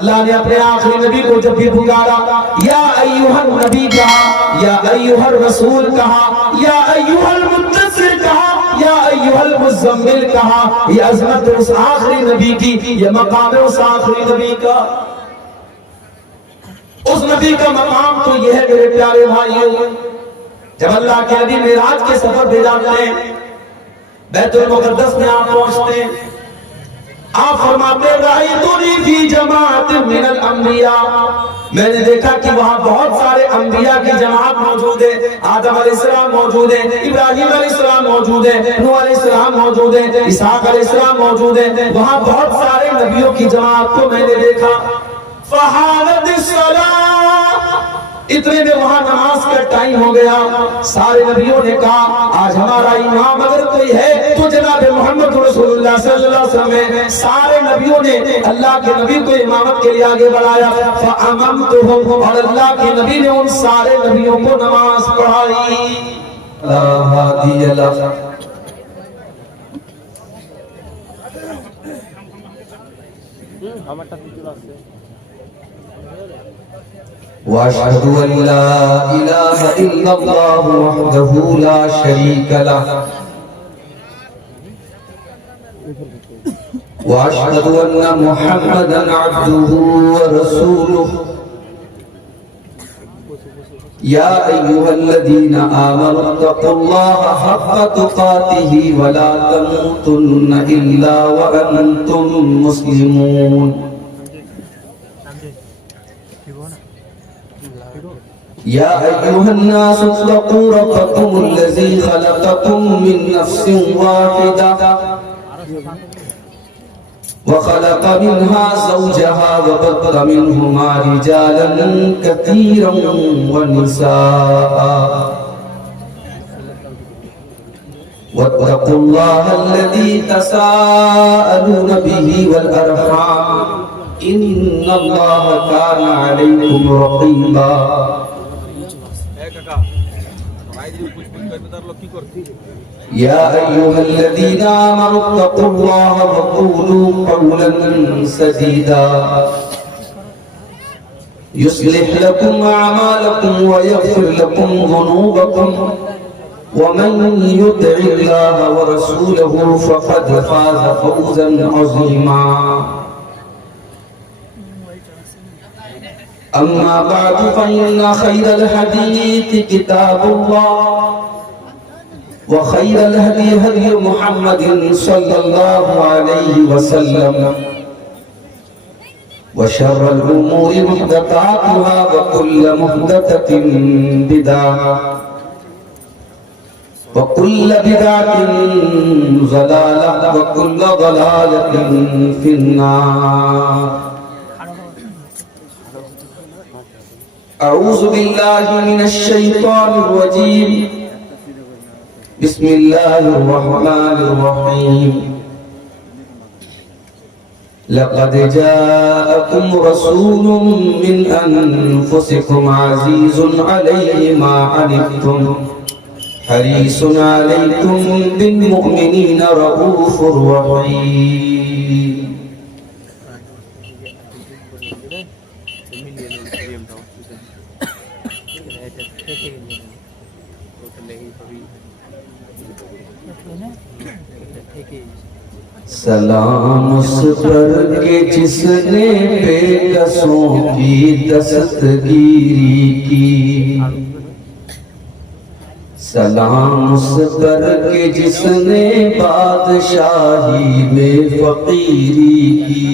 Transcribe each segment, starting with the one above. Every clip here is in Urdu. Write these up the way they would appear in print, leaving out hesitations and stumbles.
اللہ نے اپنے آخری نبی کو جب بھی پکارا یا ایوہ النبی کہا، یا ایوہ الرسول کہا، یا ایوہ المدثر کہا، یا ایوہ المزمل کہا. یہ عظمت اس آخری نبی کی، یہ مقام اس آخری نبی کا. اس نبی کا مقام تو یہ ہے میرے پیارے بھائیوں. جب اللہ کے نبی معراج کے سفر پہ جاتے ہیں، بیت المقدس میں آپ پہنچتے ہیں، آپ فرماتے رأیتنی فی جماعت من الانبیاء، میں نے دیکھا کہ وہاں بہت سارے انبیاء کی جماعت موجود ہے. آدم علیہ السلام موجود ہے، ابراہیم علیہ السلام موجود ہے، نوح علیہ السلام موجود ہے، اسحاق علیہ السلام موجود ہے. وہاں بہت سارے نبیوں کی جماعت کو میں نے دیکھا. فحانت الصلاۃ، اتنے میں وہاں نماز کا ٹائم ہو گیا. سارے نبیوں نے کہا آج ہمارا امام اگر کوئی ہے تو جناب محمد رسول اللہ صلی اللہ علیہ وسلم ہے. سارے نبیوں نے اللہ کے نبی کو امامت کے لیے آگے بڑھایا. فَأَمَمْتُهُمْ، اور اللہ کے نبی نے ان سارے نبیوں کو نماز پڑھائی. لا ہادی لہ. وَأَشْهَدُ أَن لَّا إِلَٰهَ إِلَّا اللَّهُ وَحْدَهُ لَا شَرِيكَ لَهُ وَأَشْهَدُ أَنَّ مُحَمَّدًا عَبْدُهُ وَرَسُولُهُ. يَا أَيُّهَا الَّذِينَ آمَنُوا اتَّقُوا اللَّهَ حَقَّ تُقَاتِهِ وَلَا تَمُوتُنَّ إِلَّا وَأَنتُم مُّسْلِمُونَ. يا أيها الناس اتقوا ربكم الذي خلقكم من نفس واحدة وخلق منها زوجها وبث منهما رجالا كثيرا ونساء واتقوا الله الذي تساءلون به والأرحام إن الله كان عليكم رقيبا. يا أيها الذين آمنوا اتقوا الله وقولوا قولا سديدا يصلح لكم أعمالكم ويغفر لكم ذنوبكم ومن يطع الله ورسوله فقد فاز فوزا عظيما. أما بعد فإن خير الحديث كتاب الله وخير الهدي هدي محمد صلى الله عليه وسلم وشر الأمور محدثاتها وكل محدثة بدعة وكل بدعة ضلالة وكل ضلالة في النار. أعوذ بالله من الشيطان الرجيم. بسم الله الرحمن الرحيم. لقد جاءكم رسول من أنفسكم عزيز عليه ما عنتم حريص عليكم بالمؤمنين رؤوف رحيم. سلام اس پر کہ جس نے بے کسوں کی دستگیری کی. سلام اس پر کہ جس نے بادشاہی میں فقیری کی.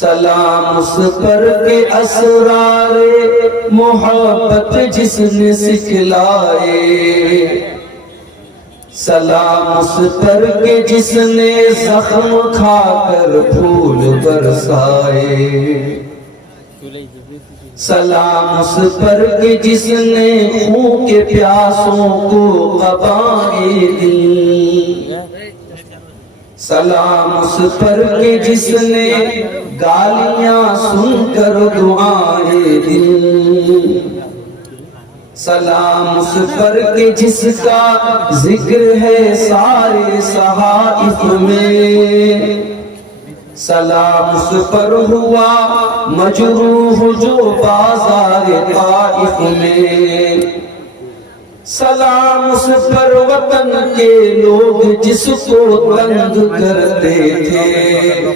سلام اس پر کہ اسرار محبت جس نے سکھلائے. سلام اس پر کہ جس نے زخم کھا کر پھول برسائے. سلام اس پر کہ جس نے خون کے پیاسوں کو قبائیں دیں. سلام اس پر کہ جس نے گالیاں سن کر دعائیں دیں. سلام اس پر کہ جس کا ذکر ہے سارے صحائف میں. سلام اس پر ہوا مجروح جو بازار طائف میں، سلام اس پر وطن کے لوگ جس کو تنگ کرتے تھے،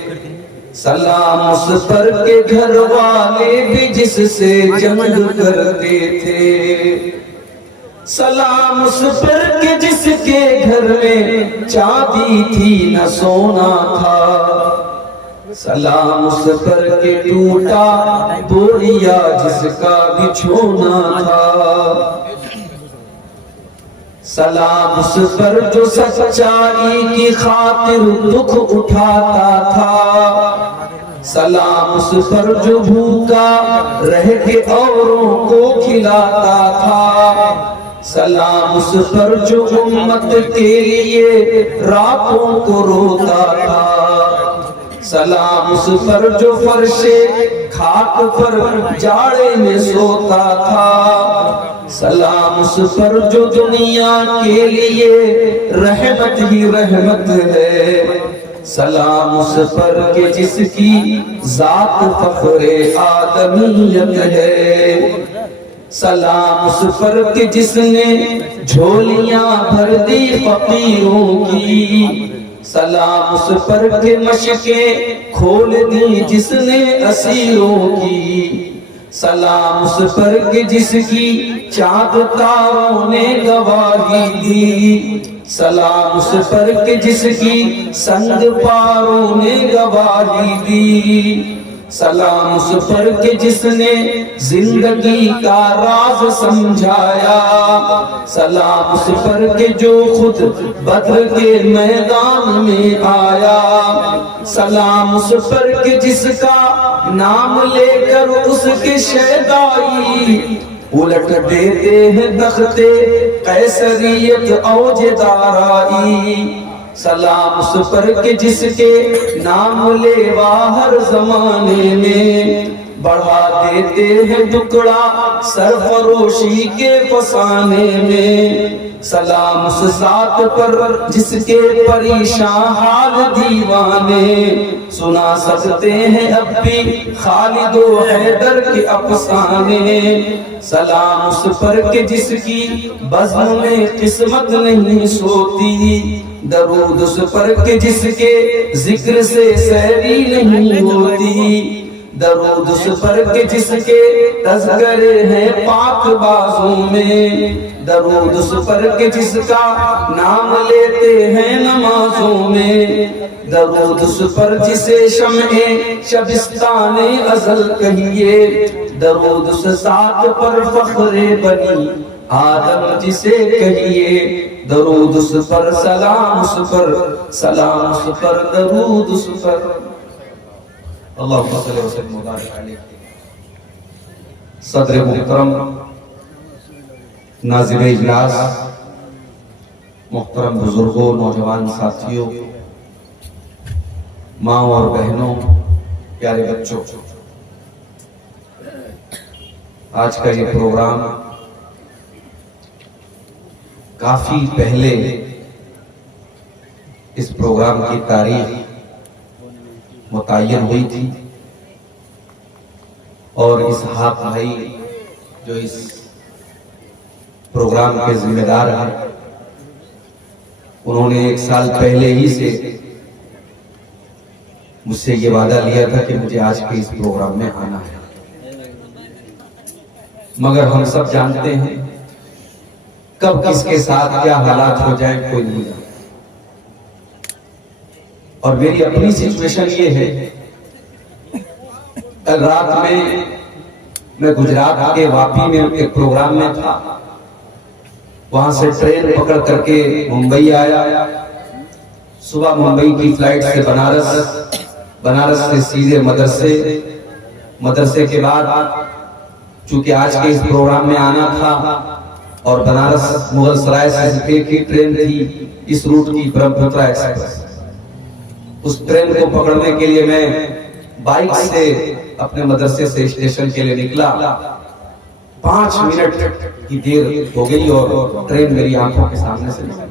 سلام اس پر کے گھر والے بھی جس سے جنگ کرتے تھے، سلام اس پر کے جس کے گھر میں چاندی تھی نہ سونا تھا، سلام اس پر کے ٹوٹا بوریا جس کا بچھونا تھا، سلام اس پر جو سچائی کی خاطر دکھ اٹھاتا تھا، سلام اس پر جو بھوکا رہ کے اوروں کو کھلاتا تھا، سلام اس پر جو امت کے لیے راتوں کو روتا تھا، سلام اس پر جو فرش خاک پر جاڑے میں سوتا تھا، سلام اس پر جو دنیا کے لیے رحمت ہی رحمت ہے، سلام اس پر کہ جس کی ذات فخر آدمیت ہے، سلام اس پر کہ جس نے جھولیاں بھر دی فقیروں کی، سلام اس پر کہ مشکیں کھول دی جس نے اسیروں کی، سلام اس پر کہ جس کی چاند تاروں نے گواہی دی، سلام اس پر کہ جس کی سنگ پاروں نے گواہی دی، سلام اس پر کہ جس نے زندگی کا راز سمجھایا، سلام اس پر کہ جو خود بدر کے میدان میں آیا، سلام اس پر کہ جس کا نام لے کر اس کے شیدائی الٹ دیتے ہیں تخت قیصریت اوج دارائی، سلام اس پر کہ جس کے نام لیوا ہر زمانے میں بڑھا دیتے ہیں ٹکڑا سرفروشی کے فسانے میں، سلام اس ذات پر جس کے پریشان حال دیوانے سنا سکتے ہیں اب بھی خالد و حیدر کے افسانے، سلام اس پر کہ جس کی بزم میں قسمت نہیں سوتی، درود اس پر کہ جس کے ذکر سے سیری نہیں ہوتی، درود اس پر کہ جس کے تذکرے ہیں پاک بازوں میں، درود اس پر کہ جس کا نام لیتے ہیں نمازوں میں، درود اس پر جسے شمع شبستان ازل کہیے، درود اس ذات پر فخر بنی آدم جسے کہیے، درود اس پر سلام اس پر سلام اس پر درود اس پر، اللہم صلی وسلم مبارک علیہ۔ صدر محترم، ناظم اجلاس، محترم بزرگوں، نوجوان ساتھیوں، ماں اور بہنوں، پیارے بچوں، آج کا یہ پروگرام کافی پہلے اس پروگرام کی تاریخ متعین ہوئی تھی، اور اسحاق بھائی جو اس پروگرام کے ذمہ دار ہیں، انہوں نے 1 سال پہلے ہی سے مجھ سے یہ وعدہ لیا تھا کہ مجھے آج کے اس پروگرام میں آنا ہے، مگر ہم سب جانتے ہیں کب کس کے ساتھ کیا حالات ہو جائیں کوئی نہیں جانتا، اور میری اپنی سچویشن یہ ہے، کل رات میں گجرات کے واپی میں ایک پروگرام میں تھا، وہاں سے ٹرین پکڑ کر کے ممبئی آیا، صبح ممبئی کی فلائٹ سے بنارس سے سیدھے مدرسے کے بعد چونکہ آج کے اس پروگرام میں آنا تھا، اور بنارس مغل سرائے سے ایک ہی ٹرین تھی اس روٹ کی، برہمپترا ایکسپریس، اس ٹرین کو پکڑنے کے لیے میں بائک سے اپنے مدرسے سے اسٹیشن کے لیے نکلا، 5 منٹ کی دیر ہو گئی اور ٹرین میری آنکھوں کے سامنے سے نکلی۔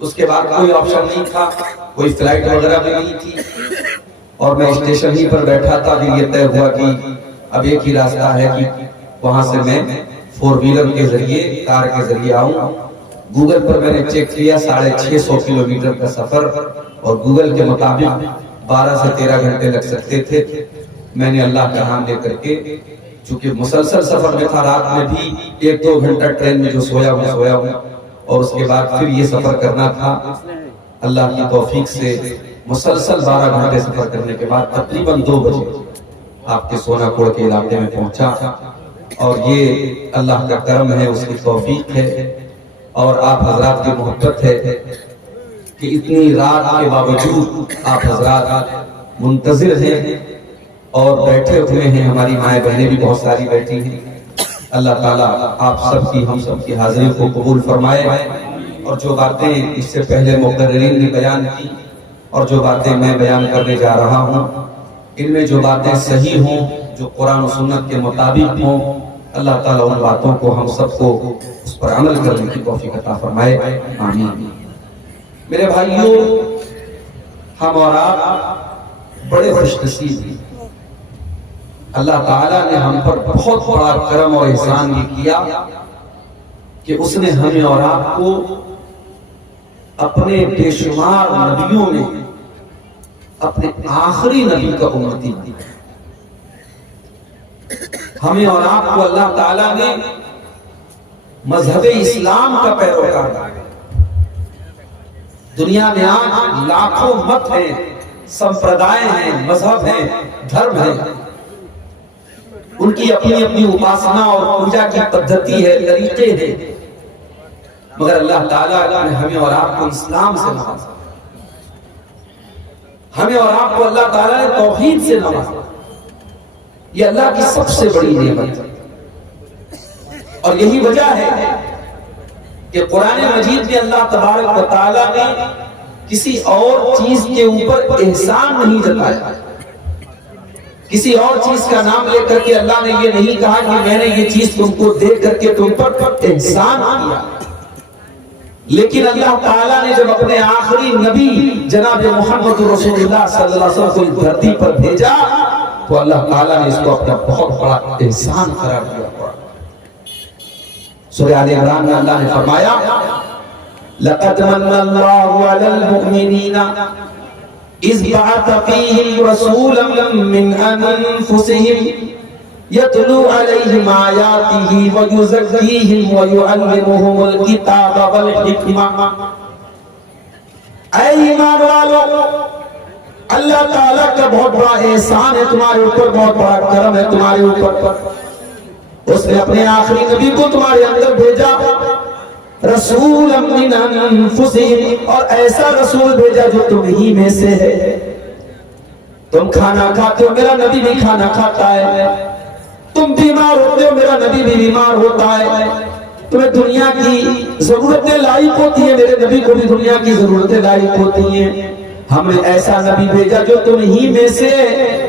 اس کے بعد کوئی آپشن نہیں تھا، کوئی فلائٹ وغیرہ بھی نہیں تھی، اور میں اسٹیشن ہی پر بیٹھا تھا. پھر یہ طے ہوا کہ اب ایک ہی راستہ ہے کہ وہاں سے میں 4 ویلر کے ذریعے کار کے ذریعے آؤں. گوگل پر میں نے چیک کیا 650 کلومیٹر کا سفر اور گوگل کے مطابق 12 سے 13 گھنٹے لگ سکتے تھے. میں نے اللہ کا نام لے کر کے چونکہ مسلسل سفر میں تھا, رات میں بھی 1-2 گھنٹہ ٹرین میں جو سویا ہوں اور اس کے بعد پھر یہ سفر کرنا تھا. اللہ کی توفیق سے مسلسل 12 گھنٹے سفر کرنے کے بعد تقریباً 2 بجے آپ کے سونا کوڑ کے علاقے میں پہنچا. اور یہ اللہ کا کرم ہے, اس کی توفیق ہے اور آپ حضرات کی محبت ہے کہ اتنی رات کے باوجود آپ حضرات منتظر ہیں اور بیٹھے ہوئے ہیں. ہماری مائیں بہنیں بھی بہت ساری بیٹھی ہیں. اللہ تعالیٰ آپ سب کی ہم سب کی حاضری کو قبول فرمائے. اور جو باتیں اس سے پہلے مقررین نے بیان کی اور جو باتیں میں بیان کرنے جا رہا ہوں, ان میں جو باتیں صحیح ہوں, جو قرآن و سنت کے مطابق ہوں, اللہ تعالیٰ ان باتوں کو ہم سب کو اس پر عمل کرنے کی توفیق عطا فرمائے. آمین. میرے بھائیوں, ہم اور آپ بڑے خوش نصیب ہیں. اللہ تعالیٰ نے ہم پر بہت بڑا کرم اور احسان یہ کیا کہ اس نے ہمیں اور آپ کو اپنے بے شمار نبیوں میں اپنے آخری نبی کا امتی دی. ہمیں اور آپ کو اللہ تعالیٰ نے مذہب اسلام کا پیروکار بنایا. دنیا میں آج لاکھوں مت ہیں, سمپردائے ہیں, مذہب ہیں, دھرم ہیں. ان کی اپنی اپنی اپاسنا اور پوجا کی پدھتی ہے, طریقے ہیں. مگر اللہ تعالیٰ نے ہمیں اور آپ کو اسلام سے نوازا. ہمیں اور آپ کو اللہ تعالیٰ نے توحید سے نوازا. یہ اللہ کی سب سے بڑی نعمت ہے. اور یہی وجہ ہے کہ قرآن مجید میں اللہ تبارک و تعالیٰ نے کسی اور چیز کے اوپر احسان نہیں جتایا. کسی اور چیز کا نام لے کر کے اللہ نے یہ نہیں کہا کہ میں نے یہ چیز تم کو دے کر کے تم پر احسان کیا. لیکن اللہ تعالیٰ نے جب اپنے آخری نبی جناب محمد رسول اللہ صلی اللہ علیہ وسلم کو دھرتی پر بھیجا تو اللہ تعالیٰ نے اس کو اپنا بہت بڑا احسان قرار دیا. سورہ آل عمران میں اللہ نے فرمایا لَقَدْ مَنَّ اللَّهُ عَلَى الْمُؤْمِنِينَ إِذْ بَعَثَ فِيهِمْ رَسُولًا مِّنْ أَنفُسِهِمْ يَتْلُو عَلَيْهِمْ آيَاتِهِ وَيُزَكِّيهِمْ وَيُعَلِّمُهُمُ الْكِتَابَ وَالْحِكْمَةَ. اے ایمان والو, اللہ تعالیٰ کا بہت بڑا احسان ہے تمہارے اوپر, بہت بڑا کرم ہے تمہارے اوپر. اس نے اپنے آخری نبی کو تمہارے اندر بھیجا, رسول من انفسہم, اور ایسا رسول بھیجا جو تم ہی میں سے ہے. تم کھانا کھاتے ہو, میرا نبی بھی کھانا کھاتا ہے. تم بیمار ہوتے ہو, میرا نبی بھی بیمار ہوتا ہے. تمہیں دنیا کی ضرورتیں لاحق ہوتی ہیں, میرے نبی کو بھی دنیا کی ضرورتیں لاحق ہوتی ہیں. ہم نے ایسا نبی بھیجا جو تم ہی میں سے,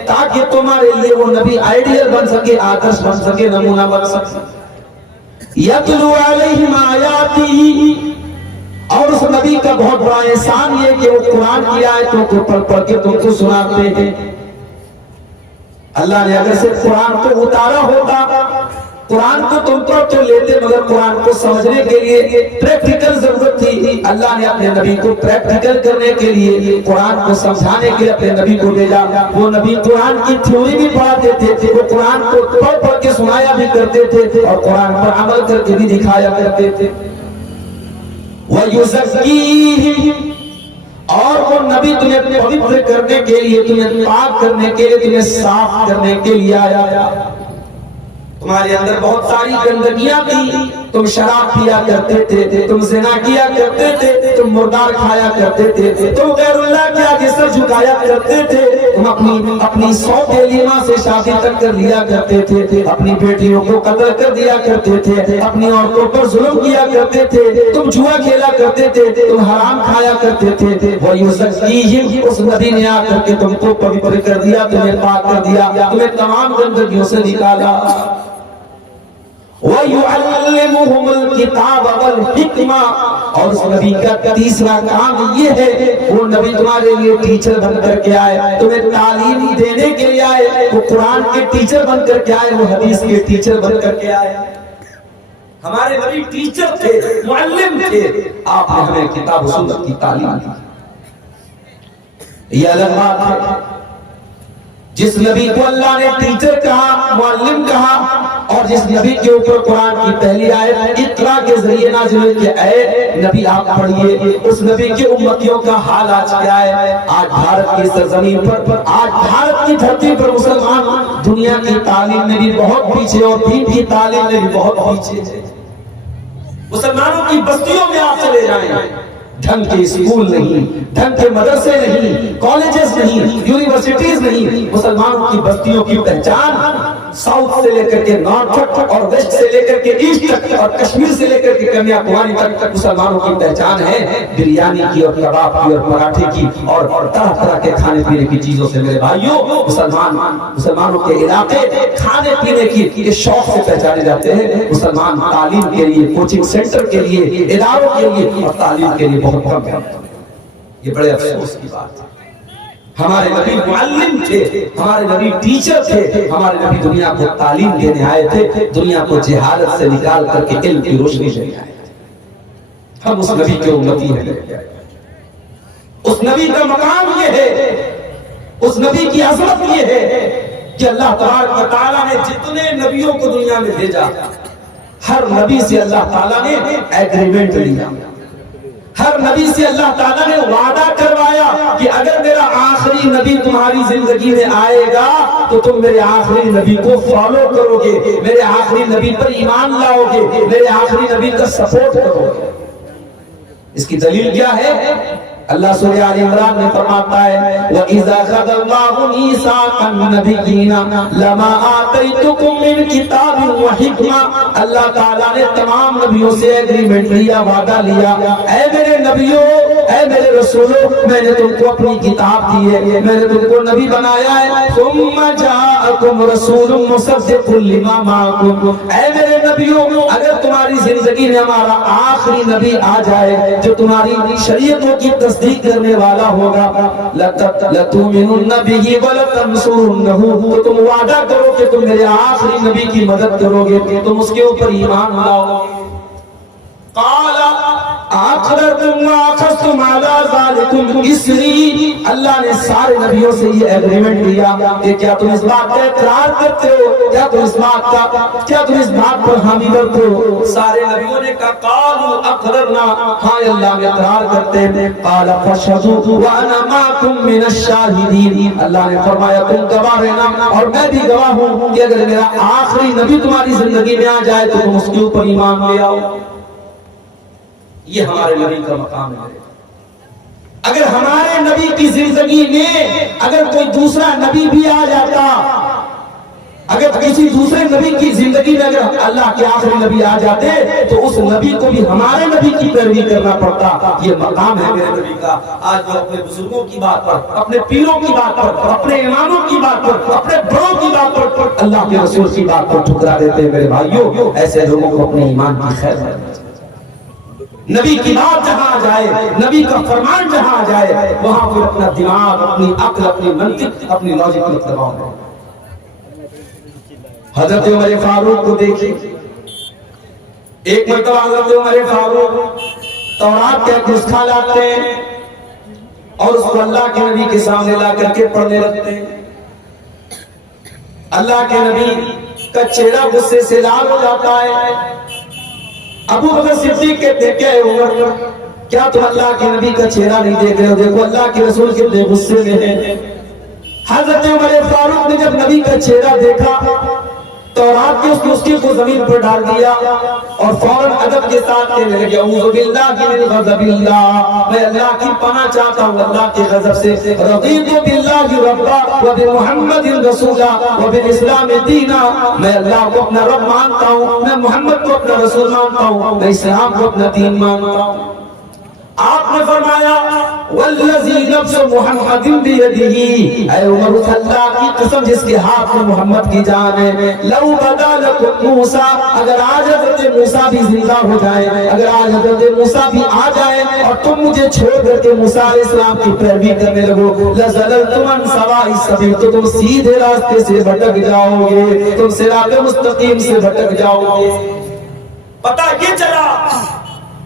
تاکہ تمہارے لیے وہ نبی آئیڈیل بن سکے, آدرش بن سکے, نمونہ بن سکے. یتلو علیہم آیاتہ, اور اس نبی کا بہت بڑا احسان یہ کہ وہ قرآن کی آیتوں کو پڑھ پڑھ کے تم کو سناتے ہیں. اللہ نے اگر صرف قرآن کو اتارا ہوتا, قرآن کو تم پڑھ تو لیتے, مگر قرآن کو سمجھنے کے لیے پریکٹیکل ضرورت تھی. اللہ نے اپنے نبی کو پریکٹیکل کرنے کے لیے, قرآن کو سمجھانے کے لیے اپنے نبی کو بھیجا. وہ نبی قرآن کی تھیوری بھی پڑھاتے تھے, وہ قرآن کو پڑھ پڑھ کے سنایا بھی کرتے تھے اور قرآن پر عمل کر کے بھی دکھایا کرتے تھے. وَيُزَكِّيهِمْ, اور وہ نبی تمہیں پوتر کرنے کے لیے, تمہیں پاک کرنے کے لیے, تمہیں صاف کرنے کے لیے آیا. تمہارے اندر بہت ساری گندگیاں تھی. تم شراب پیا کرتے تھے, تم زنا کیا کرتے تھے, تم مردار کھایا کرتے تھے, تم غیر اللہ کے آگے سر جھکایا کرتے تھے, تم اپنی 100 بیویوں سے شادی تک کر لیا کرتے تھے, اپنی بیٹیوں کو قتل کر دیا کرتے تھے, اپنی عورتوں پر ظلم کیا کرتے تھے, تم جوا کھیلا کرتے تھے, تم حرام کھایا کرتے تھے. وَيُزَكِّيهِمْ, اس نبی نے آ کر کے تم کو پوتر کر دیا, تمہیں پاک کر دیا, تمہیں تمام گندگیوں سے نکالا. وَيُعَلِّمُهُمُ الْكِتَابَ وَالْحِکْمَةَ، اور اس نبی کا تیسرا کام یہ ہے وہ نبی تمہارے لیے ٹیچر بن کر کے آئے، تمہیں تعلیم دینے کے لیے آئے، وہ قرآن کے ٹیچر بن کر کے آئے، وہ حدیث کے ٹیچر بن کر کے آئے۔ ہمارے نبی ٹیچر تھے، معلم تھے، آپ نے ہمیں کتاب و سنت کی تعلیم دی۔ یہ الگ بات ہے، جس نبی کو اللہ نے ٹیچر کہا، معلم کہا، اور جس نبی کے اوپر قرآن کی پہلی آیت اقرا کے ذریعے نازل ہوئی کہ اے نبی آپ پڑھیے، اس نبی کے امتیوں کا حال آج کیا ہے؟ آج بھارت کی سرزمین پر، آج بھارت کی دھرتی پر مسلمان دنیا کی تعلیم میں بھی بہت پیچھے اور دین کی تعلیم میں بھی بہت پیچھے ہے۔ مسلمانوں کی بستیوں میں آپ چلے جائیں، ڈھنگ کے اسکول نہیں، ڈھنگ کے مدرسے نہیں، کالجز نہیں، یونیورسٹیز نہیں، مسلمانوں کی بستیوں کی پہچان ساؤتھ سے لے کر کے نارتھ تک اور ویسٹ سے لے کر کے ایسٹ تک اور کشمیر سے لے کر کے کنیا کماری تک مسلمانوں کی پہچان ہے بریانی کی اور کباب کی اور پراٹھے کی اور طرح طرح کے کھانے پینے کی چیزوں سے۔ میرے بھائیوں، مسلمانوں کے علاقے کھانے پینے کی شوق سے پہچانے جاتے ہیں۔ مسلمان تعلیم کے لیے، کوچنگ سینٹر کے لیے، اداروں کے لیے اور تعلیم کے لیے بہت کم ہے۔ یہ بڑے افسوس کی بات ہے۔ ہمارے نبی معلم تھے، ہمارے نبی ٹیچر تھے، ہمارے نبی دنیا کو تعلیم دینے آئے تھے، دنیا کو جہالت سے نکال کر کے علم کی روشنی دینے آئے تھے۔ ہم اس نبی کے امتی ہیں۔ اس نبی کا مقام یہ ہے، اس نبی کی عظمت یہ ہے کہ اللہ تبارک و تعالیٰ نے جتنے نبیوں کو دنیا میں بھیجا، ہر نبی سے اللہ تعالیٰ نے ایگریمنٹ لیا، ہر نبی سے اللہ تعالیٰ نے وعدہ کروایا کہ اگر میرا آخری نبی تمہاری زندگی میں آئے گا تو تم میرے آخری نبی کو فالو کرو گے، میرے آخری نبی پر ایمان لاؤ گے، میرے آخری نبی کا سپورٹ کرو گے۔ اس کی دلیل کیا ہے؟ اللہ سورہ آل عمران میں فرماتا ہے وَإِذَا أَخَذَ اللَّهُ مِيثَاقَ النَّبِيِّينَ لَمَا آتَيْتُكُم مِّن كِتَابٍ وَحِکْمَةٍ، اللہ تعالیٰ نے تمام نبیوں سے ایگریمنٹ لیا، وعدہ لیا، اے میرے نبیوں، اے میرے رسولوں، میں نے تم کو اپنی کتاب دی ہے، میں نے تم کو نبی بنایا ہے۔ ثُمَّ جَاءَكُمْ رَسُولٌ مُصَدِّقٌ لِّمَا مَعَكُمْ، اے میرے نبیوں، اگر تمہاری زندگی میں ہمارا آخری نبی آ جائے جو تمہاری شریعتوں کی تصدیق کرنے والا ہوگا، لَتُؤْمِنُنَّ بِهِ وَلَتَنصُرُنَّهُ، تو تم وعدہ کرو کہ تم میرے آخری نبی کی مدد کرو گے، تم اس کے اوپر ایمان لاؤ گے۔ قَالَ أَقْرَرْتُمْ وَأَخَذْتُمْ عَلَى ذَلِكُمْ إِصْرِي، اللہ نے سارے نبیوں سے یہ ایگریمنٹ لیا کہ کیا تم اس بات کا اقرار کرتے ہو، کیا تم اس بات پر حامی بنتے ہو؟ سارے نبیوں نے کہا قالوا اقررنا، ہاں اللہ میں اقرار کرتے ہیں۔ قال فاشهدوا وأنا معكم من الشاهدين، اللہ نے فرمایا تم گواہ رہنا اور میں بھی گواہ ہوں کہ اگر میرا آخری نبی تمہاری زندگی میں آ جائے تو تم اس کے اوپر ایمان لے آؤ۔ یہ ہمارے نبی کا مقام ہے۔ اگر ہمارے نبی کی زندگی میں اگر کوئی دوسرا نبی بھی آ جاتا، اگر کسی دوسرے نبی کی زندگی میں اگر اللہ کے آخری نبی آ جاتے تو اس نبی کو بھی ہمارے نبی کی پیروی کرنا پڑتا۔ یہ مقام ہے میرے نبی کا۔ آج وہ اپنے بزرگوں کی بات پر، اپنے پیروں کی بات پر، اپنے اماموں کی بات پر، اپنے بڑوں کی بات پر، اللہ کے رسول کی بات پر ٹھکرا دیتے ہیں۔ میرے بھائیوں، ایسے لوگوں کو اپنے ایمان کی خیر ہے۔ نبی کی بات جہاں جائے، نبی کا فرمان جہاں جائے، وہاں پھر اپنا دماغ، اپنی عقل، اپنی منطق، اپنی لاجک مت لگاؤ۔ حضرت عمر فاروق کو دیکھیں، ایک مرتبہ حضرت عمر فاروق تورات کا ایک نسخہ لاتے ہیں اور اس کو اللہ کے نبی کے سامنے لا کر کے پڑھنے لگتے ہیں۔ اللہ کے نبی کا چہرہ غصے سے لال ہو جاتا ہے۔ ابو بکر صدیق کہتے ہیں کہ اے عمر، کیا تم اللہ کے نبی کا چہرہ نہیں دیکھ رہے ہو؟ دیکھو اللہ کے رسول کتنے غصے میں ہیں۔ حضرت عمر فاروق نے جب نبی کا چہرہ دیکھا تورات کے اس نسخے کو زمین پر ڈال دیا اور فوراً ادب کے ساتھ کہنے لگے اعوذ باللہ من غضب اللہ، میں اللہ کی پناہ چاہتا ہوں اللہ کے غضب سے۔ رضیت باللہ ربا وبمحمد رسولا وبالاسلام دینا، میں اللہ کو اپنا رب مانتا ہوں، میں محمد کو اپنا رسول مانتا ہوں، میں اسلام کو اپنا دین مانتا ہوں۔ آپ نے فرمایا والذی نفس محمد بیدہ، اے عمر اس اللہ کی قسم جس کے ہاتھ میں محمد کی جان ہے، لو بدا لکم موسیٰ، اگر آج حضرت موسیٰ بھی زندہ ہو جائے، اگر آج حضرت موسیٰ بھی آ جائے اور تم مجھے چھوڑ کر کے موسیٰ علیہ السلام کی پیروی کرنے لگو، لزللتم عن سواء السبیل، تو تم سیدھے راستے سے بھٹک جاؤ گے، تم صراط مستقیم سے بھٹک جاؤ گے۔ پتہ یہ چلا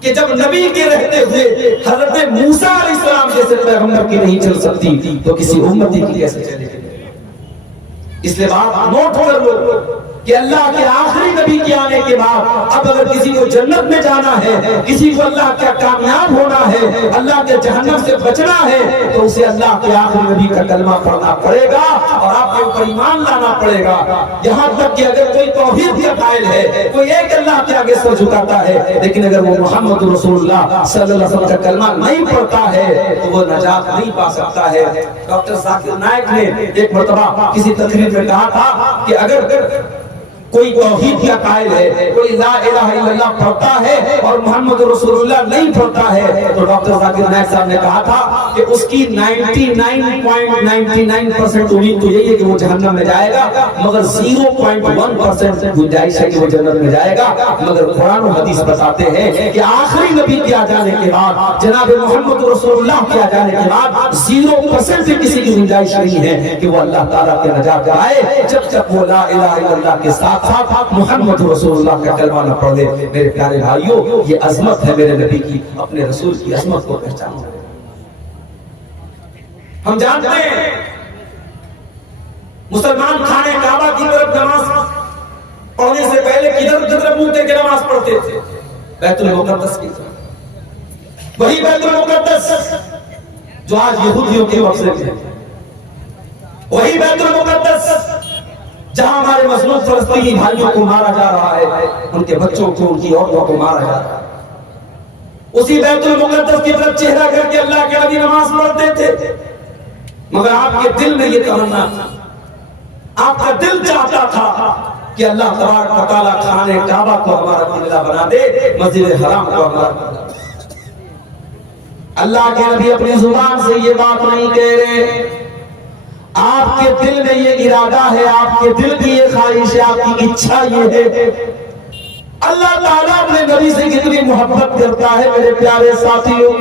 کہ جب نبی کے رہتے ہوئے حضرت موسیٰ علیہ السلام جیسے پیغمبر کی نہیں چل سکتی تو کسی امتی کی کیسے چلے گی؟ اس لیے بات نوٹ کر لو کہ اللہ کے آخری نبی کے آنے کے بعد اب اگر کسی کو جنت میں جانا ہے، کسی کو اللہ کا کامیاب ہونا ہے، اللہ کے جہنم سے بچنا ہے، تو اسے اللہ کے آخری نبی کا کلمہ پڑھنا پڑے گا اور آپ کے اوپر ایمان لانا پڑے گا۔ یہاں تک کہ اگر کوئی توحید کا قائل ہے، کوئی ایک اللہ کے آگے سر جھکاتا ہے، لیکن اگر وہ محمد رسول اللہ صلی اللہ علیہ وسلم کا کلمہ نہیں پڑھتا ہے تو وہ نجات نہیں پا سکتا ہے۔ ڈاکٹر ذاکر نائک نے ایک مرتبہ کسی تقریر میں کہا تھا کہ اگر کوئی توحید کا قائل ہے، کوئی لا الہ الا اللہ پڑھتا ہے اور محمد رسول اللہ نہیں پڑھتا ہے، تو ڈاکٹر ذاکر نائک صاحب نے کہا تھا کہ اس کی 99.99% امید تو یہی ہے کہ وہ جہنم میں جائے گا، مگر 0.1% گنجائش ہے کہ وہ جنت میں جائے گا۔ مگر قرآن و حدیث بتاتے ہیں کہ آخری نبی کے آ جانے کے بعد، جناب محمد رسول اللہ کے آ جانے کے بعد 0% سے کسی کی گنجائش نہیں ہے کہ وہ اللہ تعالیٰ کے نجات پائے، جب تک وہ لا الہ الا اللہ کے ساتھ محمد رسول اللہ کا کلمہ نہ پڑھ لے۔ میرے پیارے بھائیوں، یہ عظمت ہے میرے نبی کی، اپنے رسول کی عظمت کو پہچانو۔ ہم جانتے ہیں مسلمان خانے کعبہ کی طرف نماز پڑھنے سے پہلے کدھر کدھر منہ کے نماز پڑھتے تھے؟ بیت المقدس کی طرف، وہی بیت المقدس جو آج یہودیوں کے مقصد ہے، وہی بیت المقدس جہاں ہمارے مظلوم فلسطینی بھائیوں کو مارا جا رہا ہے، ان کے بچوں کو، ان کی عورتوں کو مارا جا رہا ہے، اسی بیت المقدس کی طرف چہرہ کر کے اللہ کے نبی نماز پڑھتے تھے۔ مگر آپ کے دل میں یہ تمنا تھا، آپ کا دل چاہتا تھا کہ اللہ تبارک و تعالیٰ خانے کعبہ کو ہمارا قبلہ بنا دے، مسجد حرام کو ہمارا قبلہ بنا دے۔ اللہ کے نبی اپنی زبان سے یہ بات نہیں کہہ رہے، آپ کے دل میں یہ ارادہ ہے، آپ کے دل کی یہ خواہش ہے، آپ کی اچھا یہ ہے۔ اللہ تعالیٰ اپنے نبی سے کتنی محبت کرتا ہے میرے پیارے ساتھیوں،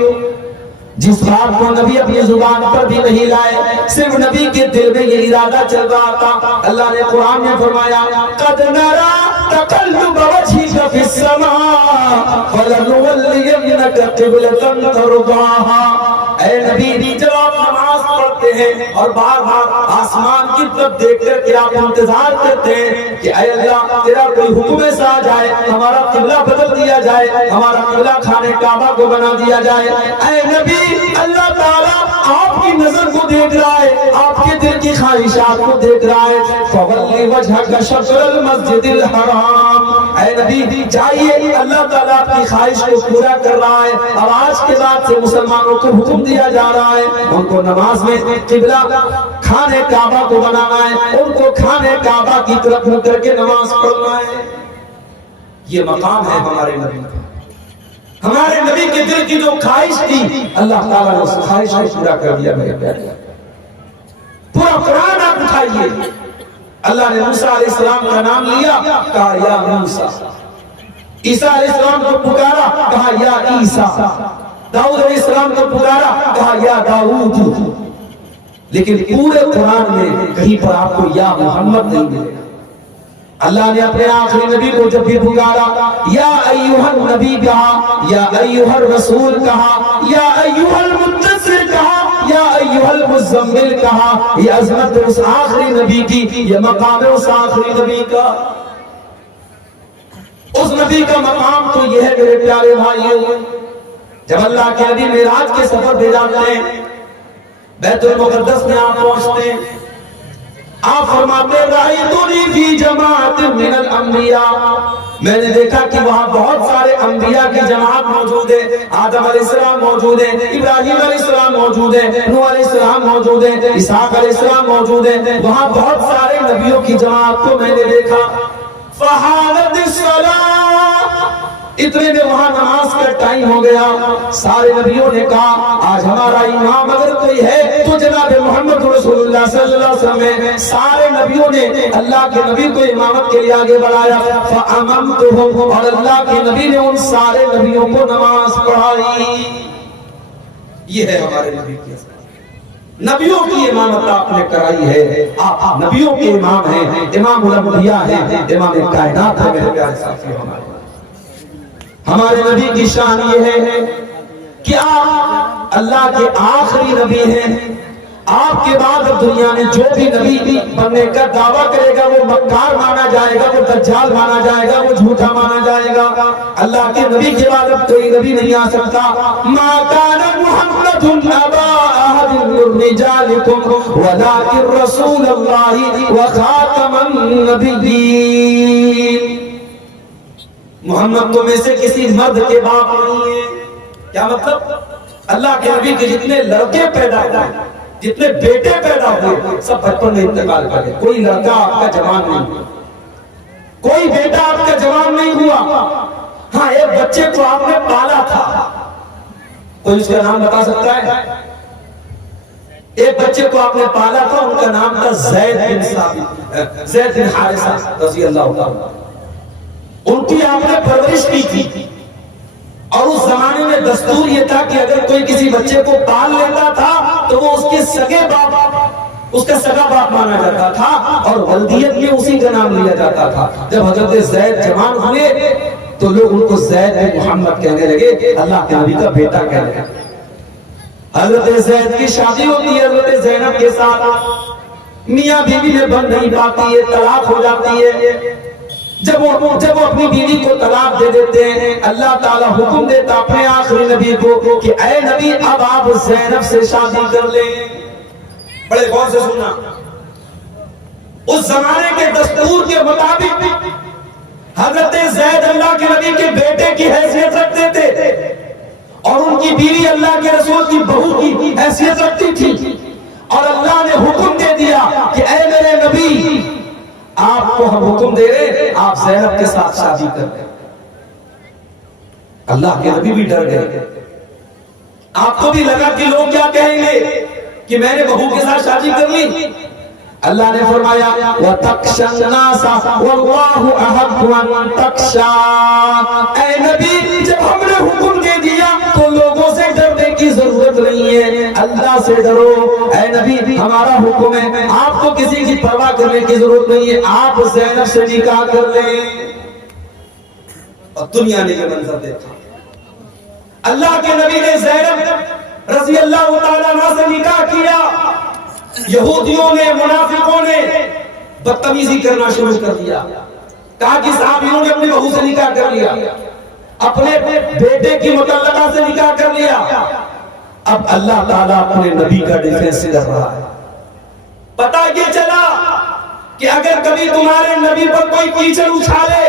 جس بات کو نبی اپنی زبان پر بھی نہیں لائے، صرف نبی کے دل میں یہ ارادہ چل رہا تھا۔ اللہ نے قرآن میں فرمایا قَدْ نَرَى تَقَلُّبَ وَجْهِكَ فِي السَّمَاءِ فَلَنُوَلِّيَنَّكَ قِبْلَةً تَرْضَاهَا۔ اے نبی، جب آپ نماز پڑھتے ہیں اور بار بار آسمان کی طرف دیکھ کر کے آپ انتظار کرتے ہیں کہ اے اللہ تیرا کوئی حکم ایسا آ جائے، ہمارا قبلہ بدل دیا جائے، ہمارا قبلہ خانے کعبہ کو بنا دیا جائے، اے نبی اللہ تعالیٰ آپ کی نظر کو دیکھ رہا ہے، آپ کے دل کی خواہشات کو دیکھ رہا ہے۔ فَوَلِّ وَجْهَكَ شَطْرَ الْمَسْجِدِ الْحَرَامِ، اے نبی جائیے، اللہ تعالیٰ آپ کی خواہش کو پورا کر رہا ہے۔ اب آج کے بعد سے مسلمانوں کو حکم دیا جا رہا ہے ان کو نماز میں قبلہ خانے کعبہ کو بنانا ہے، ان کو خانے کعبہ کی طرف منہ کر کے نماز پڑھنا ہے۔ یہ مقام ہے ہمارے نبی کا، ہمارے نبی کے دل کی جو خواہش تھی اللہ تعالیٰ نے اس خواہش کو پورا کر دیا۔ میرے پیارے پورا قرآن آپ اٹھائیے، اللہ نے موسیٰ علیہ السلام کا نام لیا، کہا یا موسیٰ، عیسیٰ علیہ السلام کو پکارا، کہا یا عیسیٰ، داؤد علیہ السلام کو پکارا، کہا یا داؤد، لیکن پورے قرآن میں کہیں پر آپ کو یا محمد نہیں ملے گا۔ اللہ نے اپنے آخری نبی کو جب بھی پکارا یا ایوہ النبی کہا، یا ایوہ الرسول کہا، یا ایوہ المدثر کہا، یا ایوہ المزمل کہا۔ یہ عظمت اس آخری نبی کی، یہ مقام اس آخری نبی کا۔ اس نبی کا مقام تو یہ ہے میرے پیارے بھائیوں، جب اللہ کے نبی معراج کے سفر پہ جاتے ہیں، بیت المقدس میں آپ پہنچتے ہیں، آپ فرماتے رأیتنی فی جماعت من الانبیاء، میں نے دیکھا کہ وہاں بہت سارے انبیاء کی جماعت موجود ہے، آدم علیہ السلام موجود ہے، ابراہیم علیہ السلام موجود ہے، نوح علیہ السلام موجود ہے، اسحاق علیہ السلام موجود ہے، وہاں بہت سارے نبیوں کی جماعت کو میں نے دیکھا۔ فحانت الصلاۃ، اتنے میں وہاں نماز کا ٹائم ہو گیا. سارے نبیوں نے کہا آج ہمارا امام اگر کوئی ہے تو جناب محمد رسول اللہ صلی اللہ علیہ وسلم ہے. سارے نبیوں نے اللہ کے نبی کو امامت کے لیے آگے بڑھایا. فَأَمَمْتُهُمْ، اور اللہ کے نبی نے ان سارے نبیوں کو نماز پڑھائی. یہ ہے ہمارے نبی کی نبیوں کی امامت آپ نے کرائی ہے. آپ نبیوں کے امام ہیں، امام الانبیاء ہیں، امام کائنات ہیں. میرے پیارے ساتھیو، ہمارے نبی کی شان یہ ہے کہ آپ اللہ کے آخری نبی ہیں. آپ کے بعد دنیا میں جو بھی نبی بننے کا دعویٰ کرے گا وہ مکار مانا جائے گا، وہ دجال مانا جائے گا، وہ جھوٹا مانا جائے گا. اللہ کے نبی کے بعد اب کوئی نبی نہیں آ سکتا. ما کان محمد ابا احد من رجالکم ولکن رسول اللہ وخاتم النبیین. محمد تو میں سے کسی مرد کے باپ نہیں ہے. کیا مطلب؟ اللہ کے نبی کے جتنے لڑکے پیدا ہوئے، جتنے بیٹے پیدا ہوئے، سب بچپن میں انتقال کر گئے. کوئی لڑکا آپ کا جوان نہیں ہوا، کوئی بیٹا آپ کا جوان نہیں ہوا. ہاں، ایک بچے کو آپ نے پالا تھا. کوئی اس کا نام بتا سکتا ہے؟ ایک بچے کو آپ نے پالا تھا، ان کا نام تھا زید بن ثابت، زید بن حارثہ رضی اللہ عنہ. ان کی آپ نے پرورش کی تھی. اور اس زمانے میں دستور یہ تھا کہ اگر کوئی کسی بچے کو پال لیتا تھا تو وہ اس کے سگے باپ، اس کا سگا باپ مانا جاتا تھا اور ولدیت میں اسی کا نام لیا جاتا تھا. جب حضرت زید جوان ہوئے تو لوگ ان کو زید بن محمد کہنے لگے، اللہ کے نبی کا بیٹا کہنے لگے. حضرت زید کی شادی ہوتی ہے حضرت زینب کے ساتھ. میاں بیوی میں بن نہیں پاتی ہے، طلاق ہو جاتی ہے. جب وہ اپنی بیوی کو طلاق دے دیتے ہیں، اللہ تعالیٰ حکم دیتا اپنے آخری نبی کو کہ اے نبی اب آپ زینب سے شادی کر لیں. بڑے غور سے سننا، اس زمانے کے دستور کے مطابق حضرت زید اللہ کے نبی کے بیٹے کی حیثیت رکھتے تھے اور ان کی بیوی اللہ کے رسول کی بہو کی حیثیت رکھتی تھی. اور اللہ نے حکم دے دیا کہ اے میرے نبی، آپ کو ہم حکم دے رہے آپ زینب کے ساتھ شادی کر لیں. اللہ کے نبی بھی ڈر گئے. آپ کو بھی لگا کہ لوگ کیا کہیں گے کہ میں نے بہو کے ساتھ شادی کر لی. اللہ نے فرمایا وَتَخْشَى النَّاسَ وَاللَّهُ أَحَقُّ أَن تَخْشَىٰ. اے نبی، جب ہم نے حکم دے دیا تو لوگوں سے ڈرنے کی ضرورت نہیں ہے، اللہ سے ڈرو. اے نبی، ہمارا حکم ہے، آپ کو کسی کی پرواہ کرنے کی ضرورت نہیں ہے، آپ زینب سے نکاح کر لیں. اور دنیا نے یہ منظر دیکھا. اللہ کے نبی نے زینب رضی اللہ تعالیٰ عنہ سے نکاح کیا. یہودیوں نے، منافقوں نے بدتمیزی کرنا شروع کر دیا. کہا کہ صحابیوں نے اپنی بہو سے نکاح کر لیا، اپنے بیٹے کی مطلقہ سے نکاح کر لیا. اب اللہ تعالیٰ اپنے نبی کا ڈیفنس کر رہا ہے. پتہ یہ چلا کہ اگر کبھی تمہارے نبی پر کوئی کیچڑ اچھالے،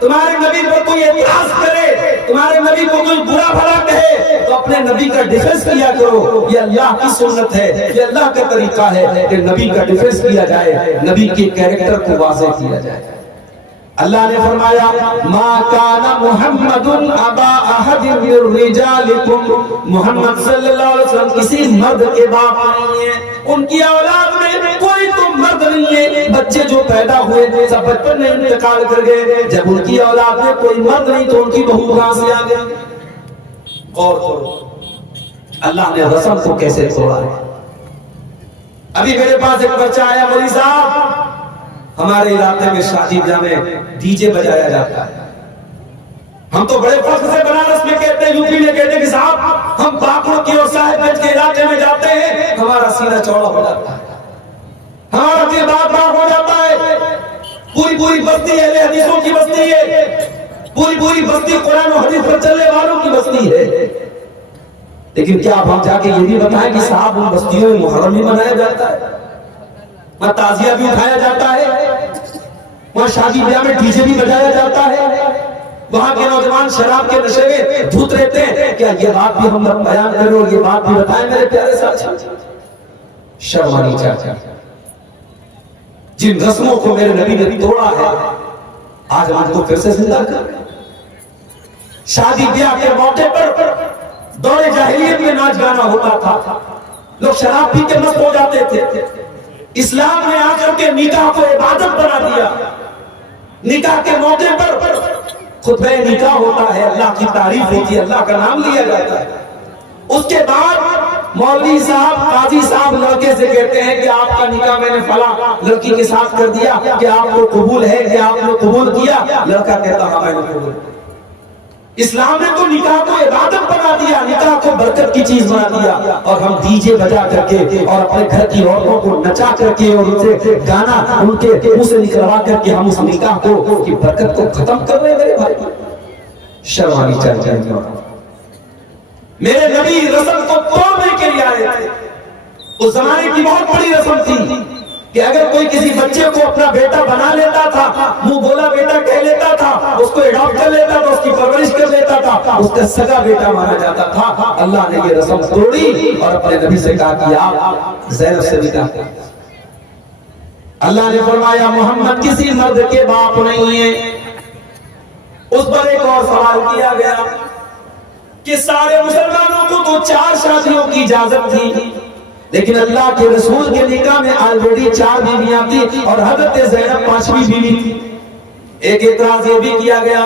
تمہارے نبی پر کوئی اعتراض کرے، تمہارے نبی کو کوئی برا بھلا کہے تو اپنے نبی کا ڈیفنس کیا کرو. یہ اللہ کی سنت ہے، یہ اللہ کا طریقہ ہے کہ نبی کا ڈیفنس کیا جائے، نبی کے کیریکٹر کو واضح کیا جائے. اللہ نے فرمایا ما کان محمد ابا احد من رجالکم. محمد صلی اللہ علیہ وسلم کسی مرد کے باپ نہیں ہے، ان کی اولاد میں کوئی تو مرد نہیں ہے. بچے جو پیدا ہوئے سب بچپن میں انتقال کر گئے. جب ان کی اولاد میں کوئی مرد نہیں تو ان کی بہو کہاں سے آ گئی؟ غور کرو اللہ نے رسم کو کیسے توڑا ہے. ابھی میرے پاس ایک بچہ آیا، مولوی صاحب ہمارے علاقے میں شادی بیاہ میں ڈی جے بجایا جاتا ہے. ہم تو بڑے فخر سے بنارس میں کہتے ہیں، یوپی میں کہتے ہیں کہ صاحب ہم باقر کی اور صاحب گنج کے علاقے میں جاتے ہیں، ہمارا سینہ چوڑا ہو جاتا ہے، ہمارا دل باغ باغ ہو جاتا ہے. پوری بستی اہل حدیثوں کی بستی ہے، پوری بستی قرآن و حدیث پر چلنے والوں کی بستی ہے. لیکن کیا آپ ہم جا کے یہ بھی بتائیں کہ صاحب ان بستیوں میں محرم بھی منایا جاتا ہے، وہاں تعزیہ بھی اٹھایا جاتا ہے، وہاں شادی بیاہ میں ڈی جے بھی بجایا جاتا ہے، وہاں کے نوجوان شراب کے نشے میں دھوت رہتے ہیں؟ کیا یہ بات بھی ہم بیان کریں اور یہ بات بھی بتائیں میرے پیارے ساتھی؟ شرم آنی چاہیے. جن رسموں کو میرے نبی نے توڑا ہے آج ہم کو پھر سے زندہ کر. شادی بیاہ کے موقع پر دور جاہلیت میں ناچ گانا ہوتا تھا، لوگ شراب پی کے مست ہو جاتے تھے۔ اسلام نے آ کر کے نکاح کو عبادت بنا دیا۔ نکاح کے موقع پر خطبہ نکاح ہوتا ہے، اللہ کی تعریف ہوتی ہے، اللہ کا نام لیا جاتا ہے۔ اس کے بعد مولوی صاحب، قاضی صاحب لڑکے سے کہتے ہیں کہ آپ کا نکاح میں نے فلاں لڑکی کے ساتھ کر دیا، کہ آپ کو قبول ہے، کہ آپ نے قبول کیا؟ لڑکا کہتا ہاں میں نے قبول۔ اسلام نے تو نکاح کو عبادت بنا دیا، نکاح کو برکت کی چیز بنا دیا، اور ہم ڈی جے بجا کر کے اور اپنے گھر کی عورتوں کو نچا کر کے اور ان سے گانا ان کے منہ سے نکلوا کر کے ہم اس نکاح کو کی برکت کو ختم کر رہے ہیں۔ میرے بھائی شرم آنی چاہیے۔ میرے نبی رسم کو توڑنے کے لیے آئے تھے۔ اس زمانے کی بہت بڑی رسم تھی کہ اگر کوئی کسی بچے کو اپنا بیٹا بنا لیتا تھا، منہ بولا بیٹا کہہ لیتا تھا، اس کو اڈاپٹ کر لیتا تھا، اس کی پرورش کر لیتا تھا، اس کا سگا بیٹا مانا جاتا تھا۔ اللہ نے یہ رسم توڑی اور اپنے نبی سے کہا کہ آپ زینب سے نکاح کریں۔ اللہ نے فرمایا محمد کسی مرد کے باپ نہیں ہے۔ اس پر ایک اور سوال کیا گیا کہ سارے مسلمانوں کو تو 4 شادیوں کی اجازت تھی، لیکن اللہ کے رسول کے نکاح میں آلریڈی 4 بیویاں تھی اور حضرت زینب 5ویں بیوی تھی۔ ایک اعتراض یہ بھی کیا گیا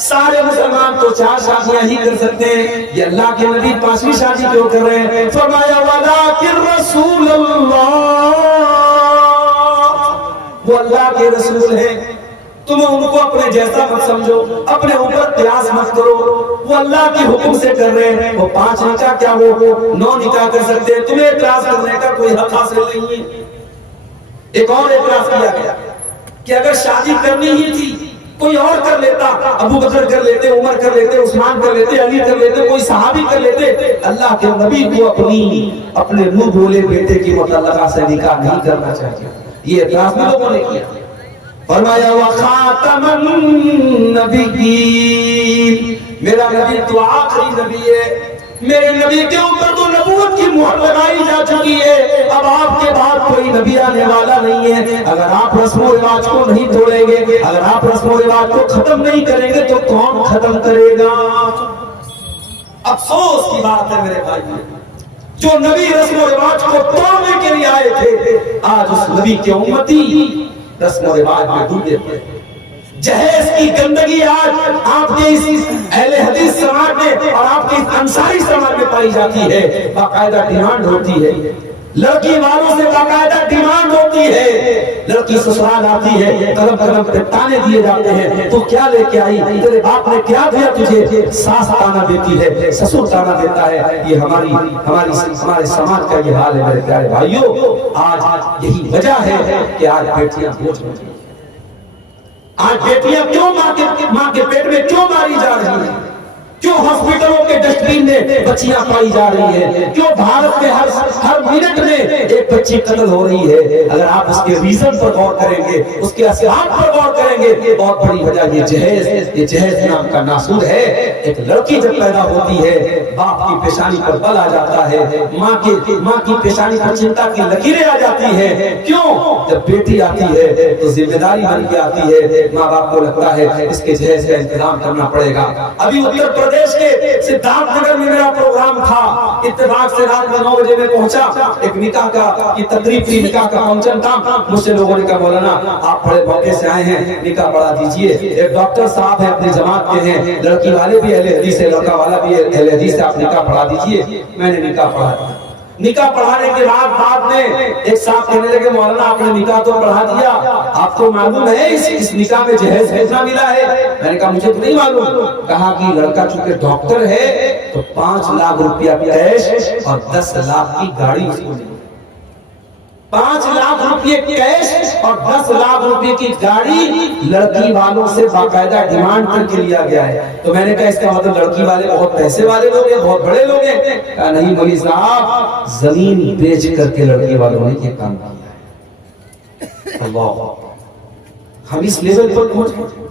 سارے مسلمان تو 4 شادیاں ہی کر سکتے ہیں، یہ اللہ کے نبی 5ویں شادی کیوں کر رہے ہیں؟ فرمایا وَلَٰكِن رَّسُولَ اللَّهِ، وہ اللہ کے رسول ہیں، تم ان کو اپنے جیسا مت سمجھو، اپنے اوپر قیاس مت کرو، وہ اللہ کے حکم سے کر رہے ہیں۔ وہ 5 نکاح کیا وہ 9 نکاح کر سکتے ہیں، تمہیں اعتراض کرنے کا کوئی حق حاصل نہیں ہے۔ ایک اور اعتراض کیا گیا کہ اگر شادی کرنی ہی تھی کوئی اور کر لیتا، ابو بکر کر لیتے، عمر کر لیتے، عثمان کر لیتے، علی کر لیتے، کوئی صحابی کر لیتے، اللہ کے نبی کو اپنے منہ بولے بیٹے کی مطلقہ سے نکاح نہیں کرنا چاہیے۔ یہ اعتراض بھی لوگوں نے کیا۔ فرمایا وَخَاتَمَ النَّبِيِّينَ، میرا نبی تو آخری نبی ہے، میرے نبی کے اوپر تو نبوت کی مہر لگائی جا چکی ہے، اب آپ کے بعد کوئی نبی آنے والا نہیں ہے۔ اگر آپ رسم و رواج کو نہیں توڑیں گے، اگر آپ رسم و رواج کو ختم نہیں کریں گے تو کون ختم کرے گا؟ افسوس کی بات ہے میرے بھائی، جو نبی رسم و رواج کو توڑنے کے لیے آئے تھے، آج اس نبی کے امتی رسم و رواج میں ڈوبے ہوئے۔ جہیز کی گندگی آج آپ کے اس اہل حدیث سماج میں اور آپ کے اس انصاری سماج میں پائی جاتی ہے۔ باقاعدہ ڈیمانڈ ہوتی ہے، لڑکی والوں سے باقاعدہ ڈیمانڈ ہوتی ہے، لڑکی سسرال آتی ہے، قدم قدم پہ تانے دیے جاتے ہیں، تو کیا لے کے آئی، تیرے باپ نے کیا دیا تجھے؟ ساس تانا دیتی ہے، سسر تانا دیتا ہے۔ یہ ہمارے سماج کا یہ حال ہے میرے پیارے بھائیوں۔ آج یہی وجہ ہے کہ آج بیٹیاں بوجھ بن گئی۔ آج بیٹیاں کیوں ماں کے پیٹ میں کیوں ماری جا رہی ہیں؟ کیوں ہاسپٹلوں کے ڈسٹ بن میں بچیاں پائی جا رہی ہیں؟ کیوں بھارت میں ہر منٹ میں ایک بچی قتل ہو رہی ہے؟ اگر آپ اس کے ریزن پر غور کریں گے، اس کے اثرات پر غور کریں گے، بہت بڑی وجہ یہ جہیز نام کا ناسور ہے۔ ایک لڑکی جب پیدا ہوتی ہے، باپ کی پیشانی پر بل آ جاتا ہے، ماں کی پیشانی پر چنتا کی لکیریں آ جاتی ہیں۔ کیوں؟ جب بیٹی آتی ہے تو ذمہ داری بن کے آتی ہے، ماں باپ کو لگتا ہے اس کے جہیز کا انتظام کرنا پڑے گا۔ ابھی اتر پردیش کے سدھارتھ نگر میں میرا پروگرام تھا، اتفاق سے رات میں 9 بجے میں پہنچا، ایک نکاح کی تقریب تھی، نکاح کا فنکشن تھا۔ مجھ سے لوگوں نے کہا مولانا آپ بڑے موقع سے آئے ہیں، نکاح پڑھا دیجئے۔ ایک ڈاکٹر صاحب ہیں، اپنی جماعت کے ہیں، لڑکی والے بھی اہل حدیث ہے، لڑکا والا بھی اہل حدیث ہے، آپ نکاح پڑھا دیجئے۔ میں نے نکاح پڑھا دیا۔ نکاح پڑھانے کے بعد میں ایک صاحب کہنے لگے مولانا آپ نے نکاح تو پڑھا دیا، آپ کو معلوم ہے اس نکاح میں جہیز کتنا ملا ہے؟ میں نے کہا مجھے تو نہیں معلوم۔ کہا کہ لڑکا چونکہ ڈاکٹر ہے تو 5 لاکھ روپیہ کیش اور 10 لاکھ کی گاڑی اس کو دی۔ 5 لاکھ روپے کیش اور 10 لاکھ روپے کی گاڑی لڑکی والوں سے باقاعدہ ڈیمانڈ کر کے لیا گیا ہے۔ تو میں نے کہا اس کا مطلب لڑکی والے بہت پیسے والے لوگ ہیں، بہت بڑے لوگ ہیں؟ کہا نہیں مولوی صاحب، زمین بیچ کر کے لڑکی والوں نے یہ کام کیا ہے۔ اللہ، ہم اس لیول پر پہنچ گئے۔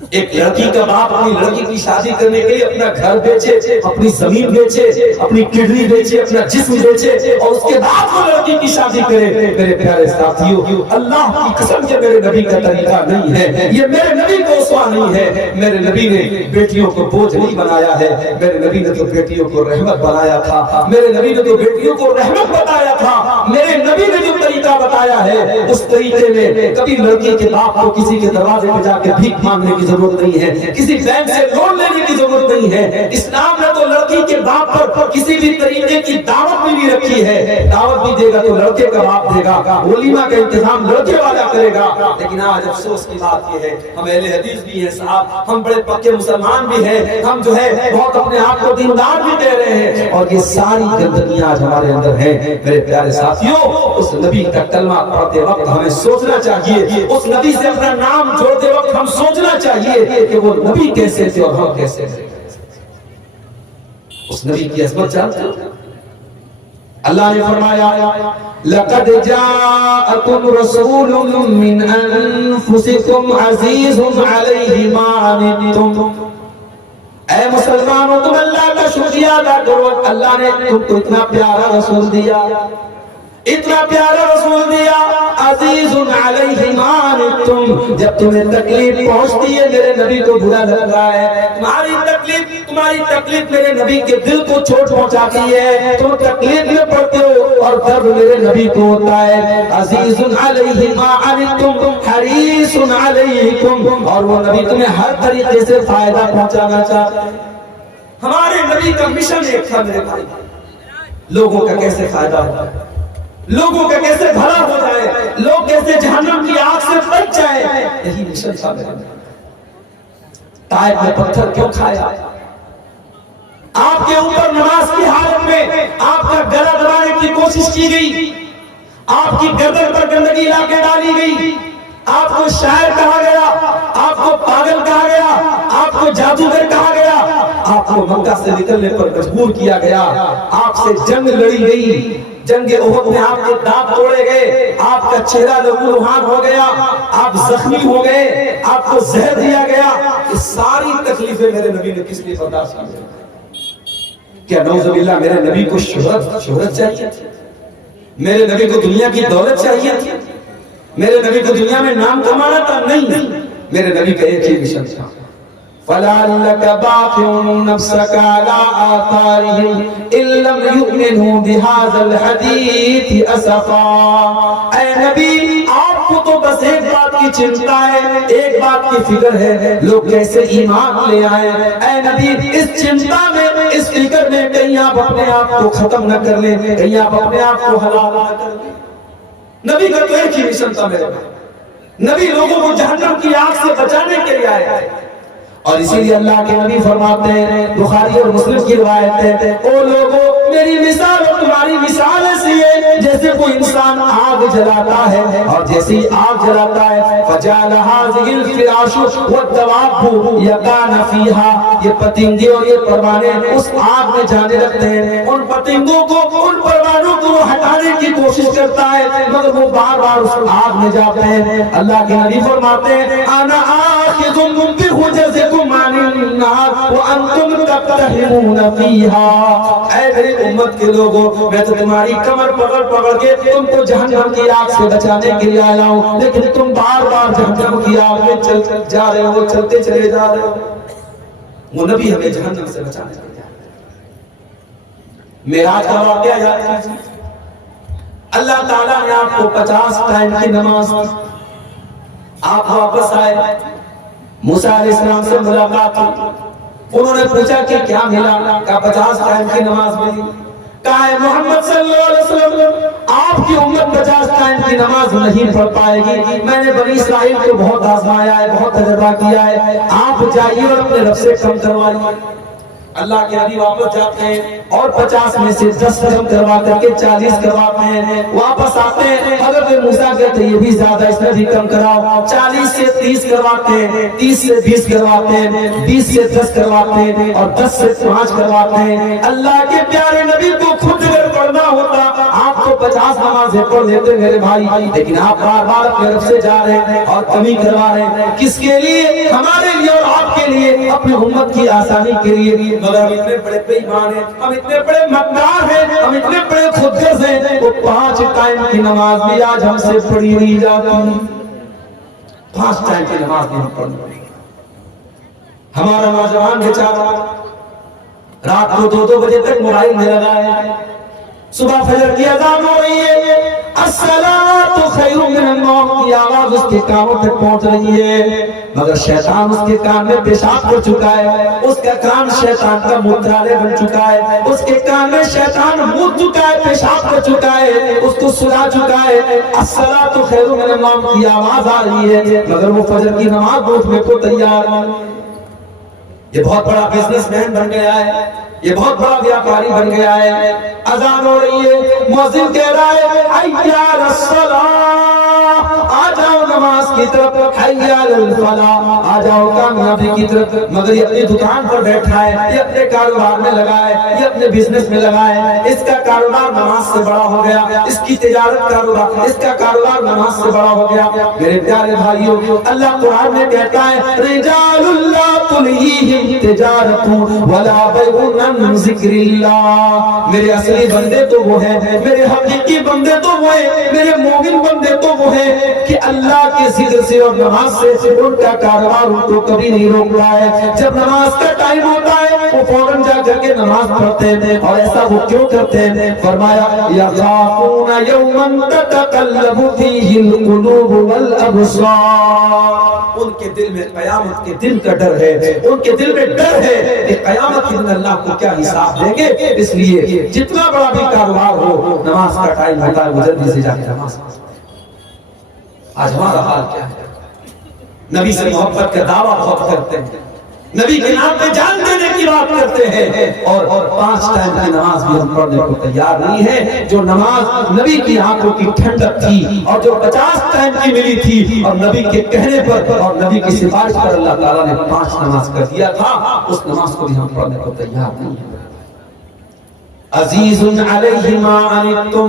ایک لڑکی کا باپ اپنی لڑکی کی شادی کرنے کے لیے اپنا گھر بیچے، اپنی زمین بیچے، اپنی کڈنی بیچے، اپنا جسم بیچے اور اس کے بعد وہ لڑکی کی شادی کرے۔ میرے پیارے ساتھیوں، اللہ کی قسم یہ میرے نبی کا طریقہ نہیں ہے، یہ میرے نبی کا اسوہ نہیں ہے۔ میرے نبی نے بیٹیوں کو بوجھ نہیں بنایا ہے، میرے نبی نے تو بیٹیوں کو رحمت بنایا تھا، میرے نبی نے تو بیٹیوں کو رحمت بتایا تھا۔ میرے نبی نے جو طریقہ بتایا ہے اس طریقے میں کبھی لڑکی کے باپ کو کسی کے دروازے پہ جا کے بھیک مانگنے کی ضرورت نہیں ہے، کسی بینک سے لون لینے کی ضرورت نہیں ہے۔ اسلام نے تو لڑکی کے باپ پر کسی بھی طریقے کی دعوت بھی نہیں رکھی ہے، دعوت بھی دے گا تو لڑکے کا باپ دے گا، ولیمہ کا انتظام لڑکے والا کرے گا۔ لیکن آج افسوس کی بات یہ ہے، ہم اہل حدیث بھی ہیں صاحب، ہم بڑے پکے مسلمان بھی ہیں، ہم جو ہے بہت اپنے آپ کو دیندار بھی کہہ رہے ہیں، اور یہ ساری گندگیاں آج ہمارے اندر ہیں۔ میرے پیارے ساتھیوں، اس نبی کا کلمہ پڑھتے وقت ہمیں سوچنا چاہیے، اس نبی سے اپنا نام جوڑتے وقت ہم سوچنا چاہیے کہ وہ نبی کیسے تھے اور ہم کیسے تھے۔ اس نبی کی عظمت جانتے ہیں؟ اللہ نے فرمایا لَقَدْ جَاءَكُمْ رَسُولٌ مِّنْ أَنفُسِكُمْ عَزِيزٌ عَلَيْهِ مَا عَنِتُّمْ۔ اے مسلمانوں، تم اللہ کا شکریہ ادا کرو، اللہ نے تم کو اتنا پیارا رسول دیا، اتنا پیارا رسول دیا، عزیز علیہ ما عنتم۔ جب تمہیں تکلیف پہنچتی ہے میرے نبی کو برا لگ رہا ہے، تمہاری تکلیف میرے نبی کے دل کو چوٹ پہنچاتی ہے، تم تکلیف میں پڑتے ہو اور درد میرے نبی کو ہوتا ہے۔ عزیز علیہ ما عنتم حریص علیکم، اور وہ نبی تمہیں ہر طریقے سے فائدہ پہنچانا چاہتا ہے۔ ہمارے نبی کا مشن ایک تھا میرے بھائی، لوگوں کا کیسے فائدہ ہوتا ہے، لوگوں کا کیسے بھلا ہو جائے، لوگ کیسے جہنم کی آگ سے بچ جائے، یہی مشن تھا میرا۔ طائف میں پتھر کیوں کھایا؟ آپ کے اوپر نماز کی حالت میں آپ کا گلا دبانے کی کوشش کی گئی، آپ کی گردن پر گندگی لا کے ڈالی گئی، آپ کو شاعر کہا گیا، آپ کو پاگل کہا گیا، آپ کو جادوگر کہا گیا، آپ کو مکہ سے نکلنے پر مجبور کیا گیا، آپ سے جنگ لڑی گئی، جنگ احد میں آپ کے دانت توڑے گئے، آپ کا چہرہ لہو لہان ہو گیا، آپ زخمی ہو گئے، آپ کو زہر دیا گیا۔ یہ ساری تکلیفیں میرے نبی نے کس لیے برداشت کی؟ کیا نعوذ باللہ میرے نبی کو شہرت چاہیے تھی؟ میرے نبی کو دنیا کی دولت چاہیے تھی؟ میرے نبی کو دنیا میں نام کمانا تھا؟ نہیں، میرے نبی کا ایک ہی مشن تھا، فَلَعَلَّكَ بَاخِعٌ نَفْسَكَ عَلَىٰ آثَارِهِمْ إِن لَّمْ يُؤْمِنُوا بِهَٰذَا الْحَدِيثِ أَسَفًا۔ اے نبی، آپ کو تو بس ایک بات کی چنتا ہے، ایک بات کی فکر ہے، لوگ کیسے ایمان لے آئے۔ اے نبی، اس چنتا میں، اس فکر میں کہیں آپ اپنے آپ کو ختم نہ کر لیں، کہیں آپ اپنے آپ کو ہلاک نہ کر لیں۔ نبی کا تو ایک ہی مشن تھا میرے بھائی، نبی لوگوں کو جہنم کی آگ سے بچانے کے لیے آئے، اور اسی لیے اللہ کے نبی فرماتے ہیں، بخاری اور مسلم کی روایت ہے، او لوگوں، میری مثال اور تمہاری مثال ایسی ہے جیسے کوئی انسان آگ جلاتا ہے، اور جیسی آگ جلاتا ہے فَجَعَلَ هَٰذِهِ الْفِرَاشُ وَالدَّوَابُّ يَقَعْنَ فِيهَا، یہ پتنگے اور یہ پروانے اس آگ میں جانے لگتے ہیں، ان پتنگوں کو، ان پروانوں کو ہٹانے کی کوشش کرتا ہے مگر وہ بار بار اس آگ میں جاتے ہیں۔ اللہ کے نبی فرماتے ہیں انا آخذ بحجزکم عن النار وانتم تقتحمون فیہا، اے میری امت کے لوگوں، میں تو تمہاری کمر پکڑ پکڑ کے تم کو جہنم کی آگ سے بچانے کے لیے آیا ہوں، لیکن تم بار بار جہنم کی آگ میں چل جا رہے ہو، چلتے چلے جا رہے ہو۔ وہ نبی ہمیں جہنم سے بچانے کے لیے معراج کا واقعہ یاد کیجیے، اللہ تعالیٰ نے آپ کو 50 ٹائم کی نماز، آپ واپس آئے، موسیٰ علیہ السلام سے ملاقات ہوئی، انہوں نے پوچھا کہ کیا ملا؟ کہا 50 ٹائم کی نماز ملی۔ کہا ہے محمد صلی اللہ علیہ وسلم، آپ کی امت 50 ٹائم کی نماز نہیں پڑھ پائے گی، میں نے بنی اسرائیل کو بہت آزمایا ہے، بہت تجربہ کیا ہے، آپ جائیے اور اپنے رب سے کم کروائیے۔ اللہ کے نبی واپس جاتے ہیں اور 50 میں سے 10 کم کروا کر کے 40 کرواتے ہیں، واپس آتے ہیں، حضرت موسیٰ کہتے ہیں یہ بھی زیادہ، اس میں بھی کم کراؤ، 40 سے 30 کرواتے ہیں، 30 سے 20 کرواتے ہیں، 20 سے 10 کرواتے ہیں، اور 10 سے 5 کرواتے ہیں۔ اللہ کے پیارے نبی کو خود اگر پڑھنا ہوتا آپ کو 50 نمازیں پڑھ لیتے میرے بھائی، لیکن آپ بار بار اپنے رب سے جا رہے ہیں اور کمی کروا رہے ہیں. کس کے لیے؟ ہمارے لیے اور آپ کے لیے، اپنی امت کی آسانی کے لیے. مگر ہم اتنے بڑے بے ایمان ہیں، ہم اتنے بڑے مکار ہیں، ہم اتنے بڑے خودغرض ہیں، وہ 5 ٹائم کی نماز بھی آج ہم سے پڑھی نہیں جاتی. 5 ٹائم کی نماز بھی ہم پڑھ نہیں. ہمارا نوجوان بیچارہ رات کو 2 بجے تک موبائل میں لگا ہے، صبح فجر کی اذان ہو رہی ہے، الصلاۃ خیر من النوم کی آواز اس کے کانوں تک پہنچ رہی ہے، مگر شیطان اس کے کان میں پیشاب کر چکا ہے. اس کا کان شیطان کا مورچالے بن چکا ہے، اس کے کان میں شیطان مود چکا ہے، پیشاب کر چکا ہے، اس کو سلا چکا ہے. الصلاۃ خیر من النوم کی آواز آ رہی ہے، مگر وہ فجر کی نماز پڑھنے کو تیار نہیں. یہ بہت بڑا بزنس مین بن گیا ہے، یہ بہت بڑا ویاپاری بن گیا ہے. اذان ہو رہی ہے، مؤذن کہہ رہا ہے حی علی الصلاۃ، آ جاؤ نماز کی طرف، حی علی الفلاح، آ جاؤ کامیابی کی طرف. مگر یہ اپنی دکان پر بیٹھا ہے، یہ اپنے کاروبار میں لگا ہے، یہ اپنے بزنس میں لگا ہے. اس کا کاروبار نماز سے بڑا ہو گیا، اس کی تجارت کاروبار، اس کا کاروبار نماز سے بڑا ہو گیا. میرے پیارے بھائیو، اللہ قرآن میں کہتا ہے رجال اللہ تلہیہم تجارت ولا بیع عن ذکر اللہ. میرے اصلی بندے تو وہ ہیں، میرے حقیقی بندے تو وہ ہیں، میرے مومن بندے تو وہ ہیں کہ اللہ کے ذکر سے اور نماز سے ان کا کاروبار ان کو کبھی نہیں روکتا ہے. جب نماز کا ٹائم ہوتا ہے وہ فوراً جا کر کے نماز پڑھتے ہیں. اور ایسا وہ کیوں کرتے ہیں؟ فرمایا یخافون یوما تتقلب فیہ القلوب والابصار. ان کے دل میں قیامت کے دن کا ڈر ہے، ان کے دل میں ڈر ہے کہ قیامت کے دن اللہ کو کیا حساب دیں گے. اس لیے جتنا بڑا بھی کاروبار ہو، نماز کا ٹائم ہوتا ہے وہ جلدی سے جا کے نماز. آج ہمارا حال کیا ہے؟ نبی سے محبت کا دعویٰ بہت کرتے ہیں، نبی کے نام پہ جان دینے کی بات کرتے ہیں، اور 5 ٹائم کی نماز بھی ہم پڑھنے کو تیار نہیں ہے. جو نماز نبی کی آنکھوں کی ٹھنڈک تھی اور جو 50 ٹائم کی ملی تھی، اور نبی کے کہنے پر اور نبی کی سفارش پر اللہ تعالیٰ نے 5 نماز کر دیا تھا، اس نماز کو بھی ہم پڑھنے کو تیار نہیں ہے. عزیز علیہ ما عنتم،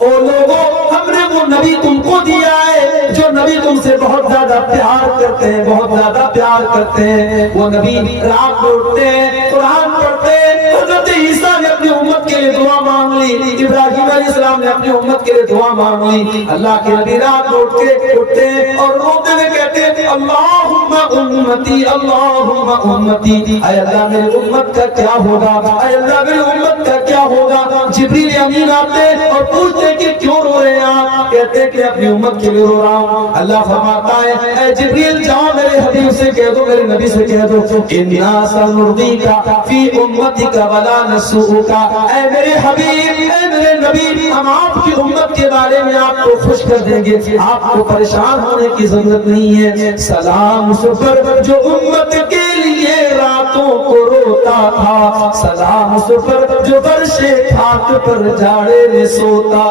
او لوگو ہم نے وہ نبی تم کو دیا ہے جو نبی تم سے بہت زیادہ پیار کرتے ہیں، بہت زیادہ پیار کرتے ہیں. وہ نبی رات کو اٹھتے ہیں، قرآن پڑھتے ہیں. حضرت عیسیٰ نے اپنی امت کے لیے دعا مانگ لی، ابراہیم علیہ السلام نے اپنی امت کے لیے دعا مانگ لی. اللہ کے نبی رات کو اٹھتے ہیں اور روتے ہوئے کہتے ہیں اللہم امتی، اللہم امتی. اے اللہ میری امت کا کیا ہوگا، اے اللہ میری امت کا کیا ہوگا. جبریل امین آتے اور پوچھتے کہ کیوں رو رہے ہیں آپ؟ کہتے کہ اپنی امت کے لیے رو رہا ہوں. اللہ فرماتا ہے اے جبریل جاؤ میرے حبیب سے کہہ دو، میرے نبی سے کہہ دو انا سنرضیک فی امتک ولا نسوءک. اے میرے حبیب، اے میرے نبی، ہم آپ کی امت کے بارے میں آپ کو خوش کر دیں گے، آپ کو پریشان ہونے کی ضرورت نہیں ہے. سلام اس پر جو امت کے لیے راتوں کو روتا تھا، سلام اس پر جو برشے خاک پر جاڑے میں سوتا.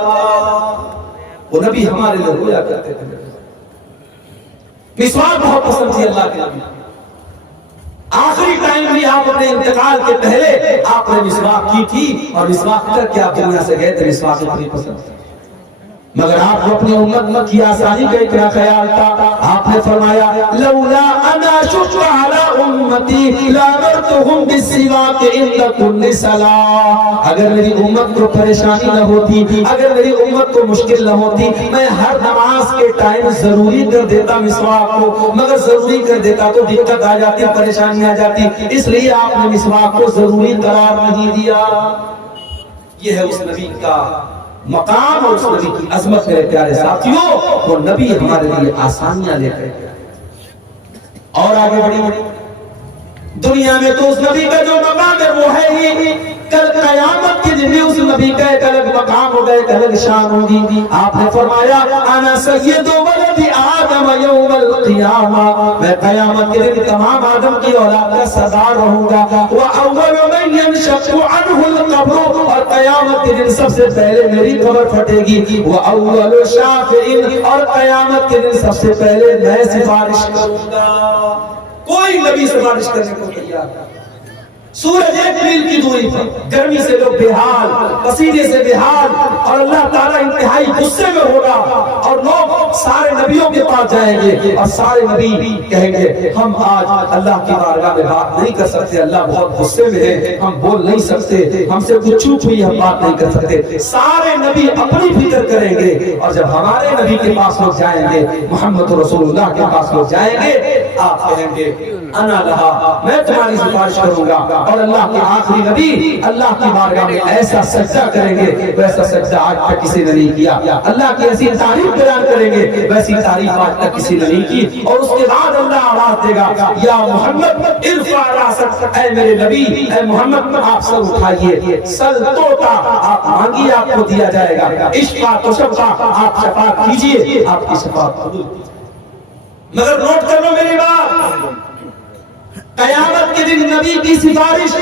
وہ نبی ہمارے لیے رویا کرتے تھے. مسواک بہت پسند تھی اللہ کے نبی. آخری ٹائم بھی آپ اپنے انتقال کے پہلے آپ نے مسواک کی تھی، اور مسواک کر کے آپ دنیا سے گئے تھے. مسواک اتنی پسند تھی. مگر آپ کو اپنی امت کی آسانی کا اتنا خیال تھا، آپ نے فرمایا لولا انا شق علی امتی لامرتهم بالسواک عند كل صلاۃ. اگر میری امت کو پریشانی نہ ہوتی، اگر میری امت کو مشکل نہ ہوتی، میں ہر نماز کے ٹائم ضروری کر دیتا مسواک کو. مگر ضروری کر دیتا تو دقت آ جاتی، پریشانی آ جاتی، اس لیے آپ نے مسواک کو ضروری قرار نہیں دیا. یہ ہے اس نبی کا مقام اور اس نبی کی عظمت. میرے پیارے ساتھیوں، وہ نبی ہمارے لیے آسانیاں لے کر گیا. اور آگے بڑھی دنیا میں تو اس نبی کا جو مقام ہے وہ ہے ہی. کل قیامت کے دن بھی اس نبی کا ایک الگ مقام ہوگا، ایک الگ شان ہوگی. آپ نے فرمایا انا سید ولد آدم یوم القیامہ، میں قیامت کے دن تمام آدم کی اولاد کا سردار رہوں گا. واول من ينشق عنه القبر، اور قیامت کے دن سب سے پہلے میری قبر پھٹے گی. واول شافع، اور قیامت کے دن سب سے پہلے میں سفارش کروں گا. کوئی نبی سفارش کرنے کو تیار نہیں. سورج 1 میل کی دوری پر، گرمی سے لوگ بے حال، پسینے سے بے حال، اور اللہ تعالیٰ انتہائی غصے میں ہوگا، اور لوگ سارے نبیوں کے پاس جائیں گے اور سارے نبی کہیں گے ہم آج اللہ کی بارگاہ میں بات نہیں کر سکتے، اللہ بہت غصے میں ہے، ہم بول نہیں سکتے، ہم سے کچھ چوک ہوئی ہم بات نہیں کر سکتے۔ سارے نبی اپنی فکر کریں گے، اور جب ہمارے نبی کے پاس لوگ جائیں گے، محمد رسول اللہ کے پاس لوگ جائیں گے، آپ کہیں گے انا لہا، میں تمہاری سفارش کروں گا، اور اللہ کے آخری نبی اللہ کی بارگاہ میں ایسا سجدہ کریں گے ویسا سجدہ آج تک کسی نے نہیں کیا، اللہ کی ایسی تعریف بیان کریں گے ویسی تعریف آج تک کسی نے نہیں کی، اور اس کے بعد اللہ آواز دے گا یا محمد ارفع راسک، اے میرے نبی، اے محمد آپ سر اٹھائیے، سل توتا، آپ مانگیے آپ کو دیا جائے گا، اشفا تو شفا، آپ شفاعت کیجئے آپ کی شفاعت قبول کیجئے۔ مگر نوٹ کر لو میری بات، قیامت کے دن نبی کی سفارش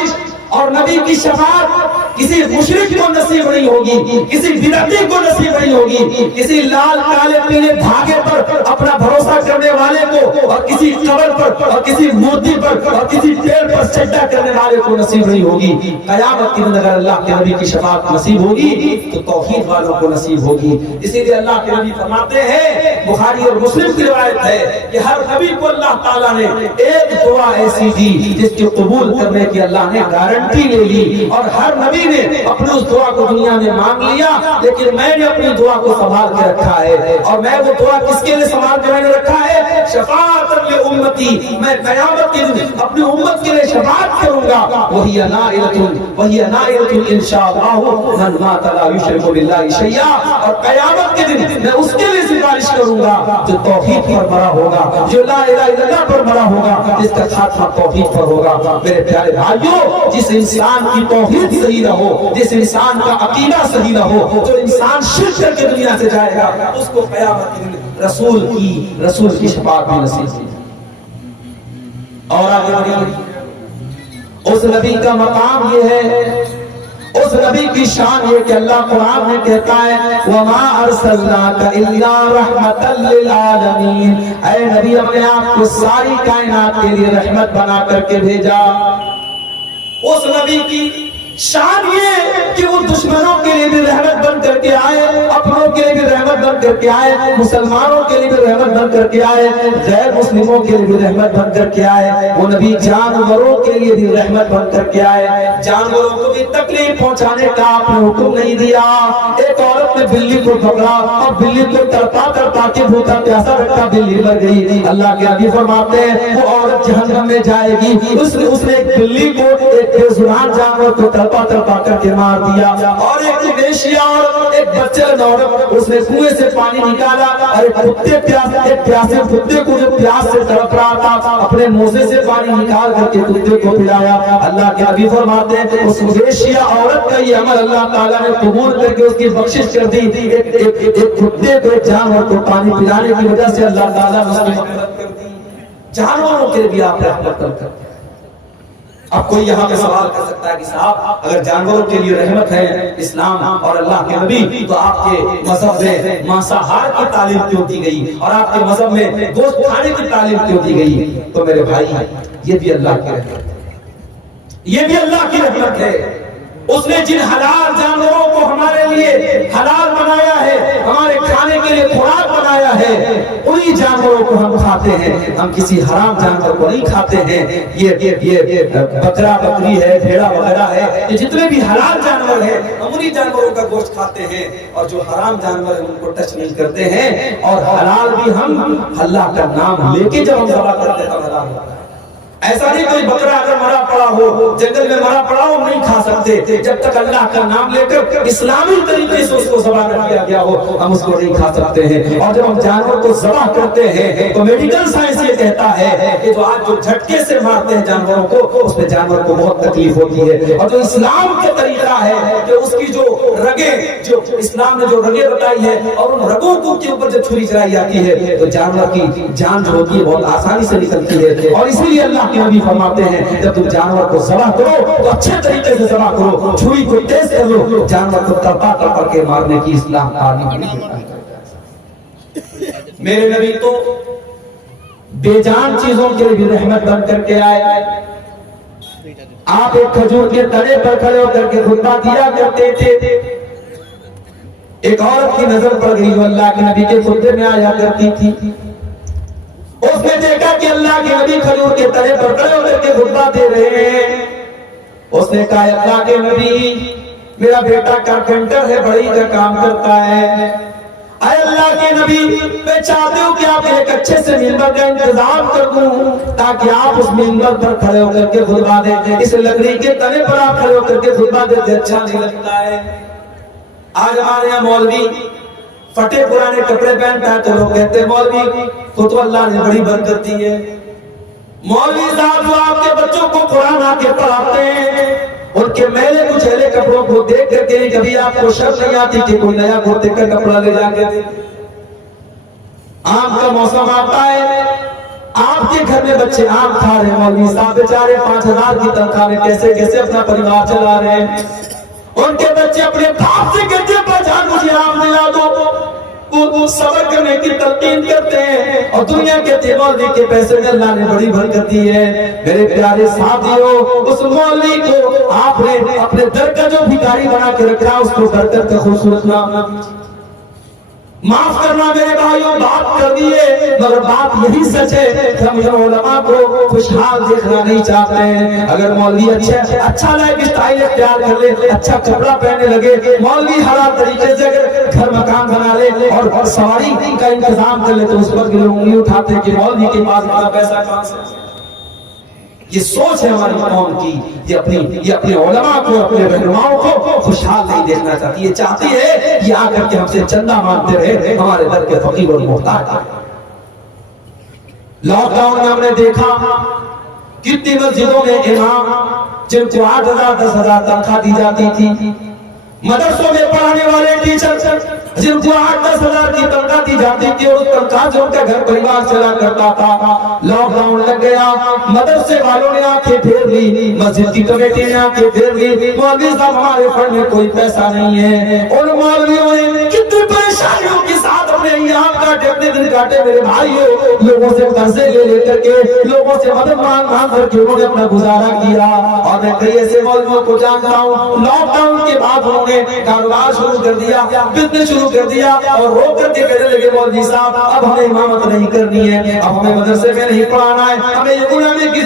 اور نبی کی شفاعت کسی مشرک کو نصیب نہیں ہوگی، کسی بدعتی کو نصیب نہیں ہوگی، کسی لال کالے پیلے دھاگے پر اپنا بھروسہ کرنے والے کو، اور کسی قبر پر، اور کسی مورتی پر، اور کسی پیڑ پر سجدہ کرنے والے کو نصیب نہیں ہوگی۔ قیامت کے دن اگر اللہ کے نبی کی شفاعت نصیب ہوگی تو توحید والوں کو نصیب ہوگی۔ اسی لیے اللہ کے نبی فرماتے ہیں، بخاری اور مسلم کی روایت ہے کہ ہر نبی کو اللہ تعالیٰ نے ایک دعا ایسی دی جس کے قبول کرنے کی اللہ نے گارنٹی لے لی، اور ہر نبی نے اپنی اس دعا کو دنیا میں مانگ لیا، لیکن میں نے اپنی دعا کو سنبھال کے رکھا ہے، اور میں وہ دعا کس کے لیے سنبھال کے میں نے رکھا ہے؟ شفاعت لامتی، میں قیامت کے دن اپنی امت کے لیے شفاعت کروں گا، وہی نائلۃ انشاءاللہ من مات لا یشرک باللہ شیئا، اور قیامت کے دن میں اس کے لیے سفارش کروں گا جو توحید پر مرا ہوگا، جو لا الہ الا اللہ پر مرا ہوگا، جس کا خاتمہ توحید پر ہوگا۔ میرے پیارے بھائیوں، جس انسان کی توحید صحیح نہ ہو، جس انسان کا عقیدہ صحیح نہ ہو، جو انسان شرک کر کے دنیا سے جائے گا، اس کو قیامت کے دن رسول کی شفاعت بھی نصیب ہوگی۔ اور آگے بڑھیے، اس نبی کا مقام یہ ہے، اس نبی کی شان یہ کہ اللہ قرآن میں کہتا ہے وَمَا أَرْسَلْنَاكَ إِلَّا رَحْمَةً لِّلْعَالَمِينَ، اے نبی ہم نے آپ کو ساری کائنات کے لیے رحمت بنا کر کے بھیجا۔ اس نبی کی شان یہ کہ وہ دشمنوں کے لیے بھی رحمت بن کر کے آئے، اپنوں کے لیے بھی رحمت بن کر کے آئے، مسلمانوں کے لیے بھی رحمت بن کر کے آئے، غیر مسلموں کے لیے بھی رحمت بن کر کے آئے۔ وہ نبی جانوروں کے لیے بھی رحمت بن کر کے آئے، جانوروں کو بھی تکلیف پہنچانے کا آپ نے حکم نہیں دیا۔ ایک عورت نے بلی کو پکڑا اور بلی کو تڑپا تڑپا کے بھوکا پیاسا رکھا، بلی مر گئی۔ اللہ کے نبی فرماتے ہیں وہ عورت جہنم میں جائے گی، اس نے ایک بلی کو، ایک بے زبان جانور کو تڑپا تڑپا کر کے مار دیا، اور ایک ویشیا اور ایک بچہ عورت، اس نے کنویں سے پانی نکالا، اور ایک پیاسے کتے کو جو پیاس سے تڑپ رہا تھا اپنے موزے سے پانی نکال کر کے کتے کو پلایا۔ اللہ کے نبی فرماتے ہیں اس ویشیا عورت کا یہ عمل اللہ تعالیٰ نے قبول کر کے اس کی بخشش کر دی۔ ایک کتے کو، ایک جانور کو پانی پلانے کی وجہ سے اللہ تعالیٰ نے اس کی مغفرت کر دی۔ جانوروں کے بھی آپ رحمت کرتے ہیں۔ اب کوئی یہاں پہ سوال کر سکتا ہے کہ صاحب اگر جانوروں کے لیے رحمت ہے اسلام اور اللہ کے نبی، تو آپ کے مذہب میں مانساہار کی تعلیم کیوں دی گئی، اور آپ کے مذہب میں گوشت کھانے کی تعلیم کیوں دی گئی؟ تو میرے بھائی یہ بھی اللہ کی رحمت ہے، یہ بھی اللہ کی رحمت ہے۔ اس نے جن حلال جانوروں کو ہمارے لیے حلال بنایا ہے، ہمارے کھانے کے لیے خوراک بنایا ہے، انہی جانوروں کو ہم کھاتے ہیں، ہم کسی حرام جانور کو نہیں کھاتے ہیں۔ یہ بکرا بکری ہے، بھیڑا وغیرہ ہے، یہ جتنے بھی حلال جانور ہیں ہم انہی جانوروں کا گوشت کھاتے ہیں، اور جو حرام جانور ہیں ان کو ٹچ نہیں کرتے ہیں، اور حلال بھی ہم اللہ کا نام لے کے جب ہم ذبح کرتے ہیں تو حلال ہوتا ہے۔ ایسا نہیں کوئی بکرا اگر مرا پڑا ہو، جنگل میں مرا پڑا ہو، نہیں کھا سکتے، جب تک اللہ کا نام لے کر اسلامی طریقے سے اس کو ذبح نہ کیا گیا ہو ہم اس کو نہیں کھا سکتے ہیں۔ اور جب ہم جانور کو ذبح کرتے ہیں تو میڈیکل سائنس یہ کہتا ہے کہ جو آج جو جھٹکے سے مارتے ہیں جانوروں کو، اس میں جانور کو بہت تکلیف ہوتی ہے، اور جو اسلام کا طریقہ ہے کہ اس کی جو رگیں، جو اسلام نے جو رگیں بتائی ہے، اور ان رگوں کو کے اوپر جب چھری چلائی جاتی ہے تو جانور کی جان جو ہوتی ہے بہت آسانی سے نکلتی ہے۔ اور اسی لیے اللہ کے نبی فرماتے ہیں جب تم جانور کو ذبح کرو تو اچھے طریقے سے ذبح کرو، چھری کو تیز کر لو، جانور کو تڑپا تڑپا کے مارنے کی اسلام تعلیم نہیں دیتا۔ میرے نبی تو بے جان چیزوں کے لیے بھی رحمت بن کر کے آئے، آپ ایک کھجور کے تنے پر کھڑے ہو کر کے خطبہ دیا کرتے تھے. ایک عورت کی نظر پڑ گئی جو اللہ کے نبی کے خطبے میں آیا کرتی تھی. اس نے دیکھا کہ اللہ کے نبی کھجور کے تنے پر کھڑے ہو کر کے خطبہ دے رہے ہیں. اس نے کہا اللہ کے نبی میرا بیٹا کارپینٹر ہے, بڑی کا کام کرتا ہے. اے اللہ کے نبی میں چاہتی ہوں کہ آپ ایک اچھے سے منبر کا انتظام کر دوں تاکہ آپ اس منبر پر کھڑے ہو کر کے خطبہ دیں. اس لکڑی کے تنے پر آپ کھڑے ہو کر کے خطبہ دیتے اچھا نہیں لگتا ہے. آج ہمارے یہاں مولوی پھٹے پرانے کپڑے پہنتا ہے تو لوگ کہتے ہیں مولوی کو تو اللہ نے بڑی برکت دی ہے. مولوی صاحب جو آپ کے بچوں کو قرآن آ کے پڑھاتے ہیں ان کے میلے کچیلے کپڑوں کو دیکھ کر کے کبھی آپ کو شرم نہیں آتی کہ کوئی نیا گھوڑے کا کپڑا لے جا کے دے. آم کا موسم آتا ہے, آپ کے گھر میں بچے آم کھا رہے ہیں, مولوی صاحب بیچارے 5000 کی تنخواہ میں کیسے کیسے اپنا پریوار چلا رہے ہیں. ان کے بچے اپنے باپ سے کہتے ہیں بچہ مجھے آم دلا دو, وہ صبر کرنے کی تلقین کرتے ہیں اور دنیا کے مولوی کے پیسے میں اللہ نے بڑی برکت دی ہے. میرے پیارے ساتھیوں اس مولوی کو آپ نے اپنے در کا جو بھکاری بنا کے رکھا اس کو برکت کا خوبصورت نام نہ دیجیے. معاف کرنا میرے بھائیوں, بات کر دیے مگر بات یہی سچ ہے کہ ہم علماء کو خوشحال دیکھنا نہیں چاہتے ہیں. اگر مولوی اچھا لائف سٹائل اختیار کر لے, اچھا کپڑا پہننے لگے, مولوی حلال طریقے سے اگر گھر مکان بنا لے اور سواری کا انتظام کر لے تو اس پر لوگ انگلی اٹھاتے ہیں کہ مولوی کے پاس اتنا پیسہ کہاں سے. یہ سوچ ہے ہماری قوم کی, یہ اپنے علماء کو اپنے رہنماؤں کو خوشحال نہیں دیکھنا چاہتی. یہ چاہتی ہے یہ آ کر کے ہم سے چندہ مانگتے رہے ہمارے در کے فقیر اور محتاج. لاک ڈاؤن میں ہم نے دیکھا کتنی مسجدوں میں امام جن کو 8,000 10,000 تنخواہ دی جاتی تھی, مدرسوں میں پڑھانے والے ٹیچر جن کو 8-10 ہزار کی تنخواہ دی جاتی تھی اور اس تنخواہ سے ان کا گھر پریوار چلا کرتا تھا. لاک ڈاؤن لگ گیا, مدرسے والوں نے آنکھیں پھیر لی, مسجد کی کمیٹی نے آنکھیں پھیر لی, مولوی صاحب ہمارے فنڈ میں کوئی پیسہ نہیں ہے. ان مولویوں نے کتنی پریشانیوں کے ساتھ اپنے ایام کاٹے, اپنے دن کاٹے. میرے بھائیوں لوگوں سے قرضے لے کر کے, لوگوں سے مدد مانگ کر کے انہوں نے اپنا گزارا کیا. اور میں کئی ایسے مولویوں کو جانتا ہوں لاک ڈاؤن کے بعد انہوں نے کاروبار شروع کر دیا, بزنس شروع کر دیا اور رو کر کے کہنے لگے مولوی صاحب اب ہمیں امامت نہیں کرنی ہے, اب ہمیں مدرسے میں نہیں پڑھانا ہے, ہمیں یہ غلامی کی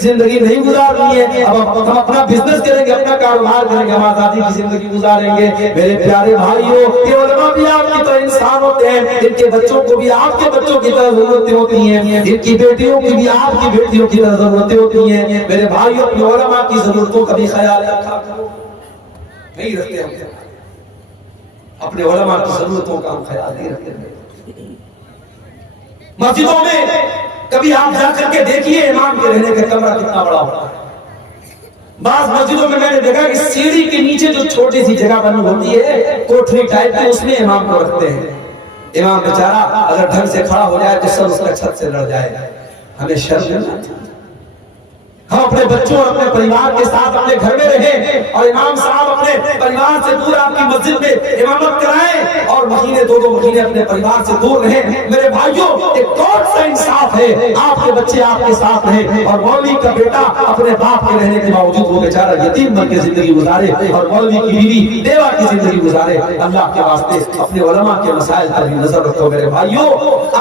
زندگی نہیں گزارنی ہے, اب ہم اپنا بزنس کریں گے, اپنا کاروبار کریں گے, ہم آزادی کی زندگی گزاریں گے. میرے پیارے بھائیوں یہ علماء بھی آپ کی طرح انسان ہوتے ہیں, ان کے بچوں کو بھی آپ کے بچوں کی طرح ضرورتیں ہوتی ہیں, ان کی بیٹیوں کی بھی آپ کی بیٹیوں کی طرح ضرورتیں ہوتی ہیں. میرے بھائیوں اپنے علماء کی ضرورتوں کا بھی خیال رکھا کرو. نہیں رکھتے ہم اپنے علماء کی ضرورتوں کا ہم خیال نہیں رکھتے. مسجدوں میں کبھی آپ جا کر کے دیکھیے امام کے رہنے کا کمرہ کتنا بڑا ہوتا ہے. بعض مسجدوں میں نے دیکھا کہ سیڑھی کے نیچے جو چھوٹی سی جگہ بنی ہوتی ہے کوٹھری ٹائپ کی, اس میں امام کو رکھتے ہیں. امام بیچارہ اگر ڈھنگ سے کھڑا ہو جائے تو سب اس کا چھت سے لڑ جائے. ہمیں شرم نہیں آتی. ہم اپنے بچوں اور اپنے پریوار کے ساتھ اپنے گھر میں رہیں اور امام صاحب اپنے پریوار سے دور آپ کی مسجد میں امامت کرائیں اور مہینے 2 مہینے اپنے پریوار سے دور رہیں. میرے بھائیوں ایک کون سا انصاف ہے آپ کے بچے آپ کے ساتھ رہیں اور مولوی کا بیٹا اپنے باپ کے رہنے کے باوجود وہ بیچارہ یتیم بن کے زندگی گزارے اور مولوی کی بیوی بیوہ کی زندگی گزارے. اللہ کے واسطے اپنے علماء کے مسائل پر بھی نظر رکھو. میرے بھائیوں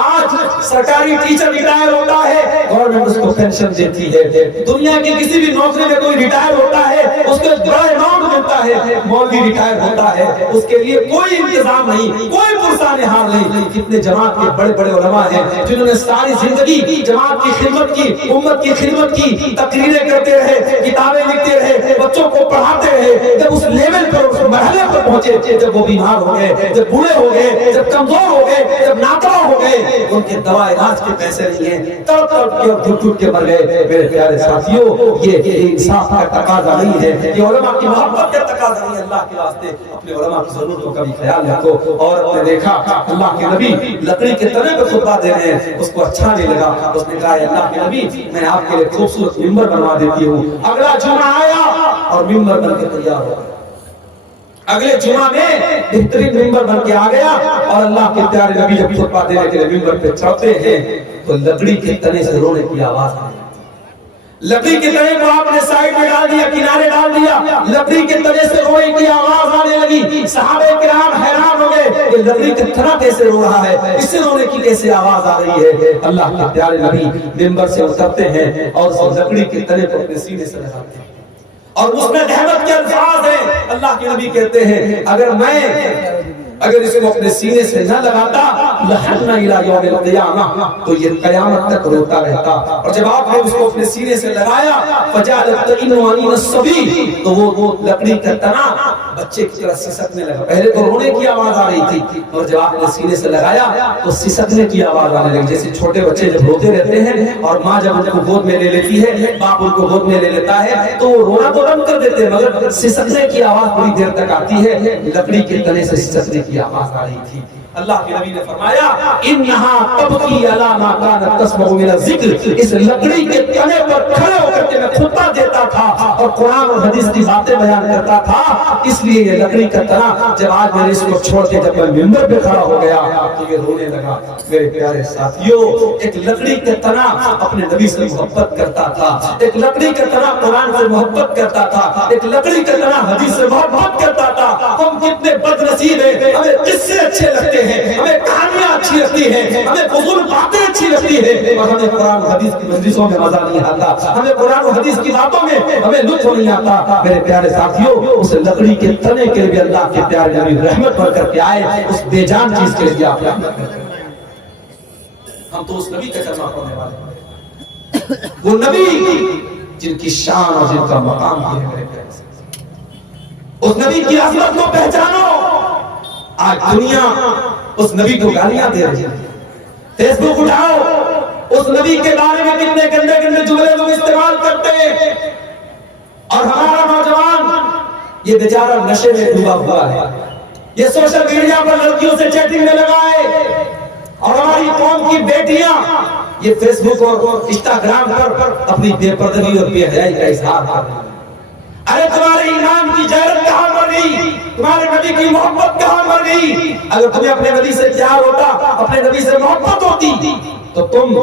آج سرکاری ٹیچر ریٹائر ہوتا ہے, گورنمنٹ اس کو پینشن دیتی ہے. دنیا کی کسی بھی نوکری میں کوئی ریٹائر ہوتا ہے اس کو بڑا اماؤنٹ ملتا ہے. مولوی ریٹائر ہوتا ہے اس کے لیے کوئی انتظام نہیں, کوئی پرسہ نہار نہیں. کتنے جماعت کے بڑے بڑے علماء ہیں جنہوں نے ساری زندگی جماعت کی خدمت کی, امت کی خدمت کی, تقریریں کرتے رہے, کتابیں لکھتے رہے, بچوں کو پڑھاتے رہے. جب اس لیول پر اس مرحلے پر پہنچے, جب وہ بیمار ہو گئے, جب بوڑھے ہو گئے, جب کمزور ہو گئے, جب ناکارہ ہو گئے, ان کے دوا علاج کے پیسے نہیں ہیں, تڑپ تڑپ کے اور ٹوٹ ٹوٹ کے مر گئے. میرے پیارے ساتھیوں یہ انصاف کا تقاضا نہیں ہے, یہ علماء کی محبت کا تقاضا نہیں ہے. اللہ کے واسطے اپنے علماء کی ضرورتوں کا بھی خیال رکھو. اور آپ نے دیکھا اللہ کے نبی لکڑی کے تنے پہ خطبہ دے رہے ہیں, اس کو اچھا نہیں لگا. اس نے کہا اللہ کے نبی میں آپ کے لیے خوبصورت ممبر بنوا دیتی ہوں. اگلا جمعہ آیا اور ممبر بن کے تیار ہو گیا. اگلے جمعہ میں بہترین ممبر بن کے آ گیا اور اللہ کے پیارے نبی جب خطبہ دینے کے لیے ممبر پہ چڑھتے ہیں تو لکڑی کے تنے سے رونے کی آواز آئی. لکڑی کے تنے کو آپ نے سائڈ میں ڈال دیا، کنارے ڈال دیا، لکڑی کے تنے سے روئے کی آواز آنے لگی۔ صحابہ کرام حیران ہو گئے کہ لکڑی کا تنا کیسے رو رہا ہے، اس سے رونے کی کیسے آواز آ رہی ہے۔ اللہ کے پیارے نبی منبر سے اترتے ہیں اور اس لکڑی کے تنے کو اپنے سینے سے لگاتے ہیں، اور اس میں رحمت کے الفاظ ہیں۔ اللہ کے نبی کہتے ہیں اگر اس کو اپنے سینے سے نہ لگاتا لحنا الی یوم القیامہ، تو یہ قیامت تک روتا رہتا۔ اور جب آپ نے اس کو اپنے سینے سے لگایا فجعلت تئن الصبی، تو وہ لکڑی کا تنا بچے کی طرح سسکنے لگا۔ پہلے تو رونے کی آواز آ رہی تھی، اور جب آپ نے سینے سے لگایا تو سسکنے کی آواز آنے لگی۔ جیسے چھوٹے بچے جب روتے رہتے ہیں اور ماں جب ان کو گود میں لے لیتی ہے، باپ ان کو گود میں لے لیتا ہے، تو وہ رونا تو بند کر دیتے ہیں مگر سسکنے کی آواز بڑی دیر تک آتی ہے۔ لکڑی کے تنے سے سسکنے کی آواز آ رہی تھی۔ اللہ کے نبی نے فرمایا انہا تبکی علی ما کانت تسمع من الذکر، اس لکڑی کے تنے پر کھڑے ہو کر کے میں خطبہ دیتا تھا اور قرآن اور حدیث کی باتیں بیان کرتا تھا، اس لیے یہ لکڑی کا تنا جب آج میں نے اس کو چھوڑ کے جب میں منبر پہ کھڑا ہو گیا تو یہ رونے لگا۔ میرے پیارے ساتھیوں، ایک لکڑی کا تنا اپنے نبی سے محبت کرتا تھا، ایک لکڑی کا تنا قرآن سے محبت کرتا تھا، ایک لکڑی کا تنا حدیث سے محبت کرتا تھا۔ ہم کتنے بد نصیب ہیں، ہمیں قصے اچھے لگتے ہیں، ہمیں کہانیاں اچھی لگتی ہیں، ہمیں فضول باتیں اچھی لگتی ہیں، اور ہمیں قرآن حدیث کی مجلسوں میں مزہ نہیں آتا، ہمیں قرآن حدیث کی باتوں میں ہمیں لطف نہیں آتا۔ میرے پیارے ساتھیوں، اس لکڑی کے تنے کے لیے اللہ کے پیارے نبی رحمت بھر کر کے آئے، اس بے جان چیز کے لیے آپ ہم تو اس نبی کا کلمہ پڑھنے والے ہیں، وہ نبی جن کی شان اور جن کا مقام ہے۔ میرے پیارے اس نبی کی عظمت کو پہچانو۔ آج دنیا اس نبی کو گالیاں دے رہی ہے، فیس بک اٹھاؤ، اس نبی کے بارے میں کتنے گندے گندے جملے لوگ استعمال کرتے ہیں، اور ہمارا نوجوان یہ بیچارہ نشے میں ڈوبا ہوا ہے، یہ سوشل میڈیا پر لڑکیوں سے چیٹنگ میں لگا ہے، اور ہماری قوم کی بیٹیاں یہ فیس بک اور انسٹاگرام پر اپنی بے پردگی اور بے حیائی کا اظہار کر رہی ہے۔ ارے تمہارے ایمان کی غیرت کہاں مر گئی؟ تمہارے نبی کی محبت کہاں مر گئی؟ اگر تمہیں اپنے نبی سے پیار ہوتا، اپنے نبی سے محبت ہوتی، تو تم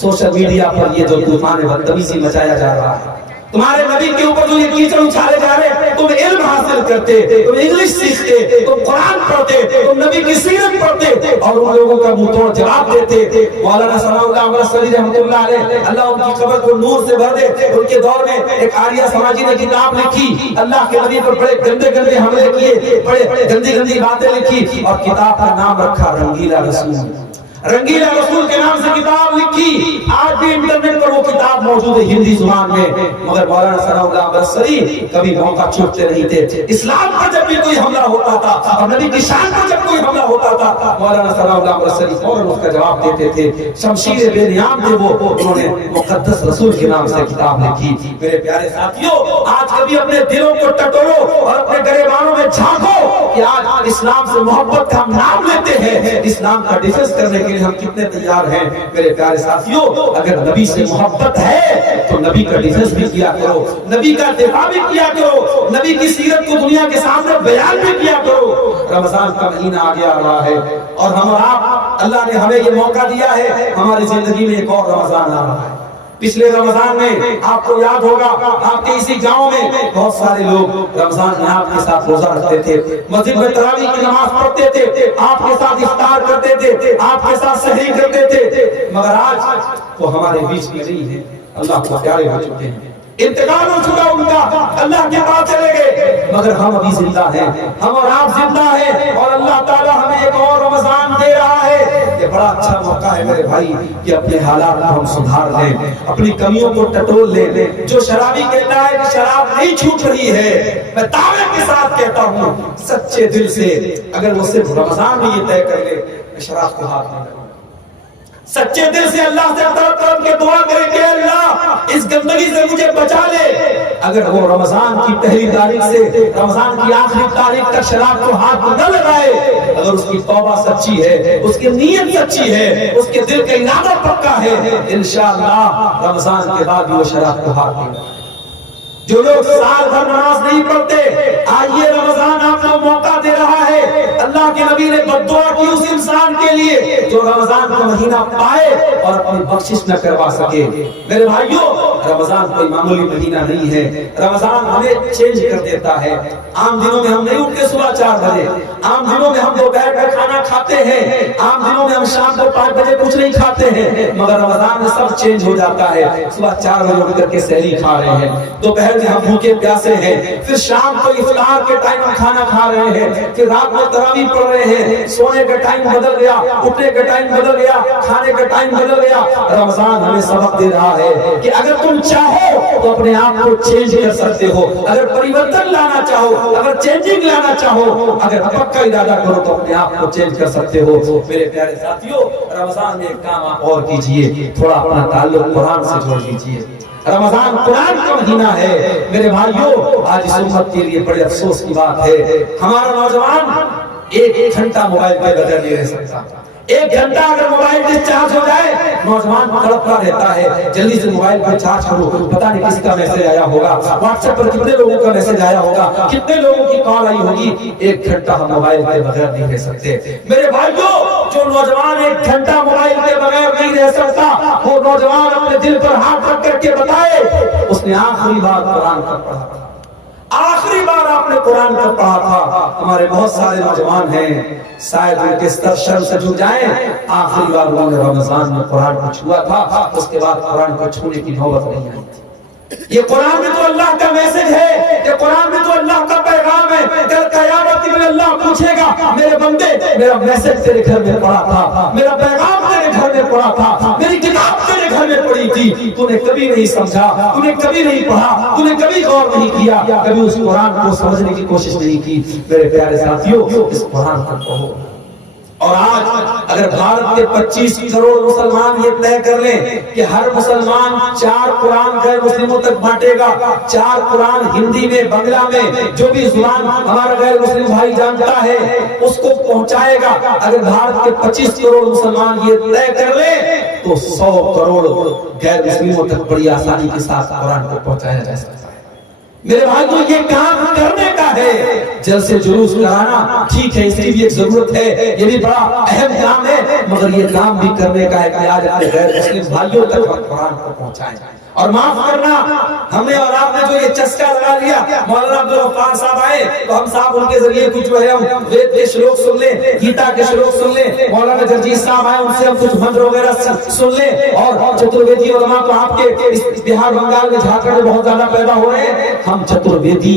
سوشل میڈیا پر یہ جو طوفان بدتمیزی مچایا جا رہا ہے، تمہارے نبی کے اوپر جو یہ کیچڑ اچھالے جا رہے، تم علم حاصل کرتے، تم انگلش سیکھتے، تم قرآن پڑھتے، تم نبی کی سیرت پڑھتے اور ان لوگوں کا منہ توڑ جواب دیتے۔ مولانا ثناء اللہ امرتسری رحمۃ اللہ علیہ، اللہ ان کی قبر کو نور سے بھر دے، ان کے دور میں ایک آریہ سماجی نے کتاب لکھی، اللہ کے نبی پر بڑے گندے گندے حملے کیے، بڑے گندی گندی باتیں لکھی، اور کتاب کا نام رکھا رنگیلا رسول۔ رنگیلا رسول کے نام سے کتاب لکھی، آج بھی انٹرنیٹ پر وہ کتاب موجود ہے ہندی زبان میں، مگر مولانا ثناء اللہ امرتسری کبھی موقع چھوڑتے نہیں تھے۔ اسلام پر جب بھی کوئی حملہ ہوتا تھا اور نبی کی شان پر جب کوئی حملہ ہوتا تھا، مولانا ثناء اللہ امرتسری فوراً اس کا جواب دیتے تھے۔ شمشیر بے نیام تھے وہ، انہوں نے مقدس رسول کے نام سے کتاب لکھی۔ میرے پیارے ساتھیوں، آج کبھی اپنے دلوں کو ٹٹولو اور اپنے گریبانوں میں جھانکو کہ آج اسلام سے محبت کا ہم نام لیتے ہیں، اسلام کا ڈیفنس کرنے کے ہم کتنے تیار ہیں۔ میرے پیارے ساتھیوں، اگر نبی سے محبت ہے تو نبی کا ڈیفنس بھی کیا کرو، نبی کا دفاع بھی کیا کرو، نبی کی سیرت کو دنیا کے سامنے بیان بھی کیا کرو۔ رمضان کا مہینہ آگے آ رہا ہے اور ہم آپ، اللہ نے ہمیں یہ موقع دیا ہے، ہماری زندگی میں ایک اور رمضان آ رہا ہے۔ پچھلے رمضان میں آپ کو یاد ہوگا، آپ کے اسی گاؤں میں بہت سارے لوگ رمضان میں آپ کے ساتھ روزہ رکھتے تھے، مسجد میں تراویح کی نماز پڑھتے تھے، آپ کے ساتھ افطار کرتے تھے، آپ کے ساتھ سحری کرتے تھے، مگر آج وہ ہمارے بیچ میں نہیں ہے، اللہ کو پیارے ہو چکے ہیں، انتقال ہو چکا ان کا، اللہ کے پاس چلے گئے، مگر ہم ابھی زندہ ہیں، ہم اور آپ زندہ ہیں، اور اللہ تعالیٰ ہمیں ایک اور رمضان دے رہا ہے۔ یہ بڑا اچھا موقع ہے میرے بھائی کہ اپنے حالات کو ہم سدھار لیں، اپنی کمیوں کو ٹٹول لیں۔ جو شرابی کہتا ہے کہ شراب نہیں چھوٹ رہی ہے، میں دعوے کے ساتھ کہتا ہوں سچے دل سے اگر وہ صرف رمضان میں یہ طے کر لے کہ شراب کو ہاتھ نہیں لگاؤں، سچے دل سے اللہ سے طلب کے دعا کرے کہ اللہ اس گندگی سے مجھے بچا لے، اگر وہ رمضان کی پہلی تاریخ سے رمضان کی آخری تاریخ تک شراب کو ہاتھ نہ لگائے، اگر اس کی توبہ سچی ہے، اس کی نیت سچی ہے، اس کے دل کا ارادہ پکا ہے، انشاءاللہ رمضان کے بعد وہ شراب کو ہاتھ نہیں لگائے۔ جو لوگ سال بھر نماز نہیں پڑھتے، آج یہ رمضان آپ کو موقع دے رہا ہے۔ اللہ کے نبی نے بد دعا کی اس انسان کے لیے جو رمضان کا مہینہ پائے اور اپنی بخشش نہ کروا سکے۔ میرے بھائیوں، رمضان کوئی معمولی مہینہ نہیں ہے، رمضان ہمیں چینج کر دیتا ہے۔ عام دنوں میں ہم نہیں اٹھتے صبح 4 بجے، عام دنوں میں ہم دوپہر کا کھانا کھاتے ہیں، عام دنوں میں ہم شام کو 5 بجے کچھ نہیں کھاتے ہیں، مگر رمضان میں سب چینج ہو جاتا ہے۔ صبح 4 بجے اٹھ کر کے سحری کھا رہے ہیں، دوپہر میں ہم بھوکے پیاسے ہیں، پھر شام کو افطار کے ٹائم ہم کھانا کھا رہے ہیں، پھر رات میں تراویح پڑھ رہے ہیں، سونے کا ٹائم بدل گیا، اٹھنے کا ٹائم بدل گیا، کھانے کا ٹائم بدل گیا۔ رمضان ہمیں سبق دے رہا ہے کہ اگر تم چاہو تو اپنے آپ کو چینج کر سکتے ہو، اگر پریورتن لانا چاہو، اگر چینجنگ لانا چاہو، اگر پکا ارادہ کرو تو اپنے آپ کو چینج کر سکتے ہو۔ میرے پیارے ساتھیوں، رمضان میں ایک کام آپ اور کیجئے، تھوڑا اپنا تعلق قرآن سے جوڑ لیجئے۔ رمضان قرآن کا مہینہ ہے۔ میرے بھائیوں، آج اس امت کے لیے بڑے افسوس کی بات ہے، ہمارا نوجوان ایک گھنٹہ موبائل پہ بغیر نہیں رہ سکتا۔ ایک گھنٹہ اگر موبائل ڈسچارج ہو جائے، نوجوان تڑپتا رہتا ہے، جلدی سے موبائل پر چارج کرو، پتہ نہیں کس کا میسج آیا ہوگا، واٹس ایپ پر کتنے لوگوں کا میسج آیا ہوگا، کتنے لوگوں کی کال آئی ہوگی۔ ایک گھنٹہ ہم موبائل کے بغیر نہیں رہ سکتے۔ میرے بھائیوں، جو نوجوان ایک گھنٹہ موبائل کے بغیر نہیں رہ سکتا، وہ نوجوان اپنے دل پر ہاتھ رکھ کر کے بتائے اس نے آخری بار قرآن کا پڑھا تھا، آخری بار آپ نے قرآن کا پڑھا تھا۔ ہمارے بہت سارے نوجوان ہیں، شاید ان کے سر شرم سے جھک جائیں، آخری بار انہوں نے رمضان میں قرآن کو چھوا تھا، اس کے بعد قرآن کو چھونے کی نوبت نہیں آئی تھی۔ یہ قرآن میں تو اللہ کا میسج ہے، یہ قرآن میں تو اللہ کا پیغام ہے۔ کل قیامت میں اللہ پوچھے گا، میرے بندے میرا میسج تیرے گھر میں پڑا تھا، میرا پیغام تیرے گھر میں پڑا تھا، میری کتاب تیرے گھر میں پڑی تھی، تو نے کبھی نہیں سمجھا، تو نے کبھی نہیں پڑھا، تو نے کبھی غور نہیں کیا، کبھی اس قرآن کو سمجھنے کی کوشش نہیں کی۔ میرے پیارے ساتھیوں، اس قرآن کو پڑھو۔ اور آج اگر بھارت کے 25 کروڑ مسلمان یہ طے کر لیں کہ ہر مسلمان 4 قرآن غیر مسلموں تک بانٹے گا، 4 قرآن ہندی میں، بنگلہ میں، جو بھی زبان ہمارا غیر مسلم بھائی جانتا ہے اس کو پہنچائے گا، اگر بھارت کے 25 کروڑ مسلمان یہ طے کر لیں تو 100 کروڑ غیر مسلموں تک بڑی آسانی کے ساتھ قرآن کو پہنچایا جا سکتا ہے۔ میرے بھائی تو یہ کام کرنے کا ہے، جلسے جلوس کرانا ٹھیک ہے، اس کی بھی ایک ضرورت ہے، یہ بھی بڑا اہم کام ہے، مگر یہ کام بھی کرنے کا ہے کہ آج اپنے غیر مسلم بھائیوں تک قرآن کو پہنچائیں۔ اور معاف کرنا، ہم نے اور آپ نے جو یہ چسکا لگا لیا، مولانا عبدالغفار صاحب آئے تو ہم صاحب ان کے ذریعے کچھ جو ہے ہم وید کے شلوک سن لیں، گیتا کے شلوک سن لیں، مولانا جگجیت صاحب آئے ان سے ہم کچھ منتر وغیرہ سن لیں، اور چترویدی علماء تو آپ کے بہار بنگال میں جھارکھنڈ میں بہت زیادہ پیدا ہو رہے ہیں، ہم چترویدی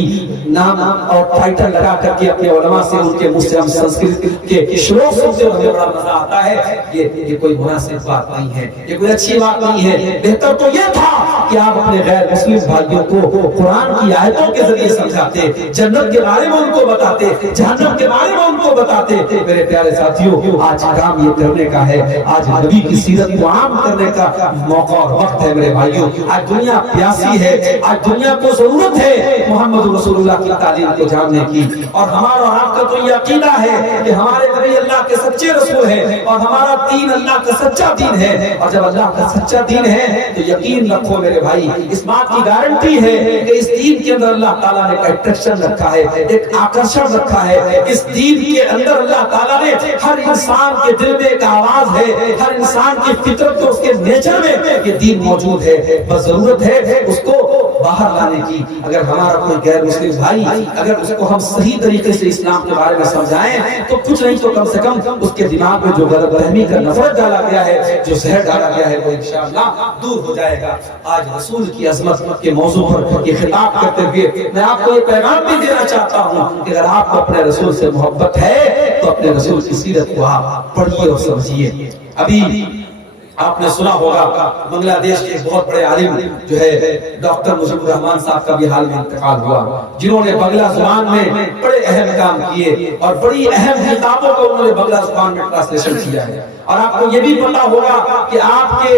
نام اور ٹائٹل لگا کر کے اپنے علماء سے ان کے منہ سے ہم سنسکرت کے شلوک سنتے ہیں، ہمیں بڑا مزہ آتا ہے۔ یہ کوئی مناسب بات نہیں ہے، یہ کوئی اچھی بات نہیں ہے۔ بہتر تو یہ تھا کہ آپ اپنے غیر مسلم بھائیوں کو قرآن کی آیتوں کے ذریعے سمجھاتے، جنت کے بارے میں ان کو بتاتے، جہنم کے بارے میں ان کو بتاتے۔ میرے پیارے ساتھیوں، آج کام یہ کرنے کا ہے، آج نبی کی سیرت کو عام کرنے کا موقع اور وقت ہے۔ میرے بھائیوں، آج دنیا پیاسی ہے، آج دنیا کو ضرورت ہے محمد رسول اللہ کی تعلیم کو جاننے کی، اور ہمارا اور آپ کا تو یہ عقیدہ ہے کہ ہمارے نبی اللہ کے سچے رسول ہیں، اور ہمارا دین اللہ کا سچا دین ہے، اور جب اللہ کا سچا دین ہے تو یقین رکھو میرے بھائی، اس بات کی گارنٹی ہے کہ اس دین کے اندر اللہ تعالیٰ نے ایک اٹریکشن رکھا ہے، ایک آکرشن رکھا ہے۔ اس دین کے اندر اللہ تعالیٰ نے ہر انسان کے دل میں ایک آواز ہے، ہر انسان کی فطرت کو، اس کے نیچر میں یہ دین موجود ہے، بس ضرورت ہے اس کو باہر لانے کی۔ اگر ہمارا کوئی غیر مسلم بھائی، اگر اس کو ہم صحیح طریقے سے اسلام کے بارے میں سمجھائیں تو کچھ نہیں تو کم سے کم اس کے دماغ میں جو غلط فہمی کا نفرت ڈالا گیا ہے، جو زہر ڈالا گیا ہے، وہ انشاءاللہ دور ہو جائے گا۔ آج رسول کی عظمت کے موضوع پر یہ خطاب کرتے ہوئے میں آپ کو یہ پیغام بھی دینا چاہتا ہوں کہ اگر آپ کو اپنے رسول سے محبت ہے تو اپنے رسول کی سیرت کو آپ پڑھیے اور سمجھیے۔ ابھی آپ نے سنا ہوگا بنگلہ دیش کے ایک بہت بڑے عالم جو ہے ڈاکٹر مجیب الرحمان صاحب کا بھی حال میں انتقال ہوا، جنہوں نے بنگلہ زبان میں بڑے اہم کام کیے اور بڑی اہم کتابوں کو انہوں نے بنگلہ زبان میں ٹرانسلیشن کیا ہے۔ اور آپ کو یہ بھی پتا ہوگا کہ آپ کے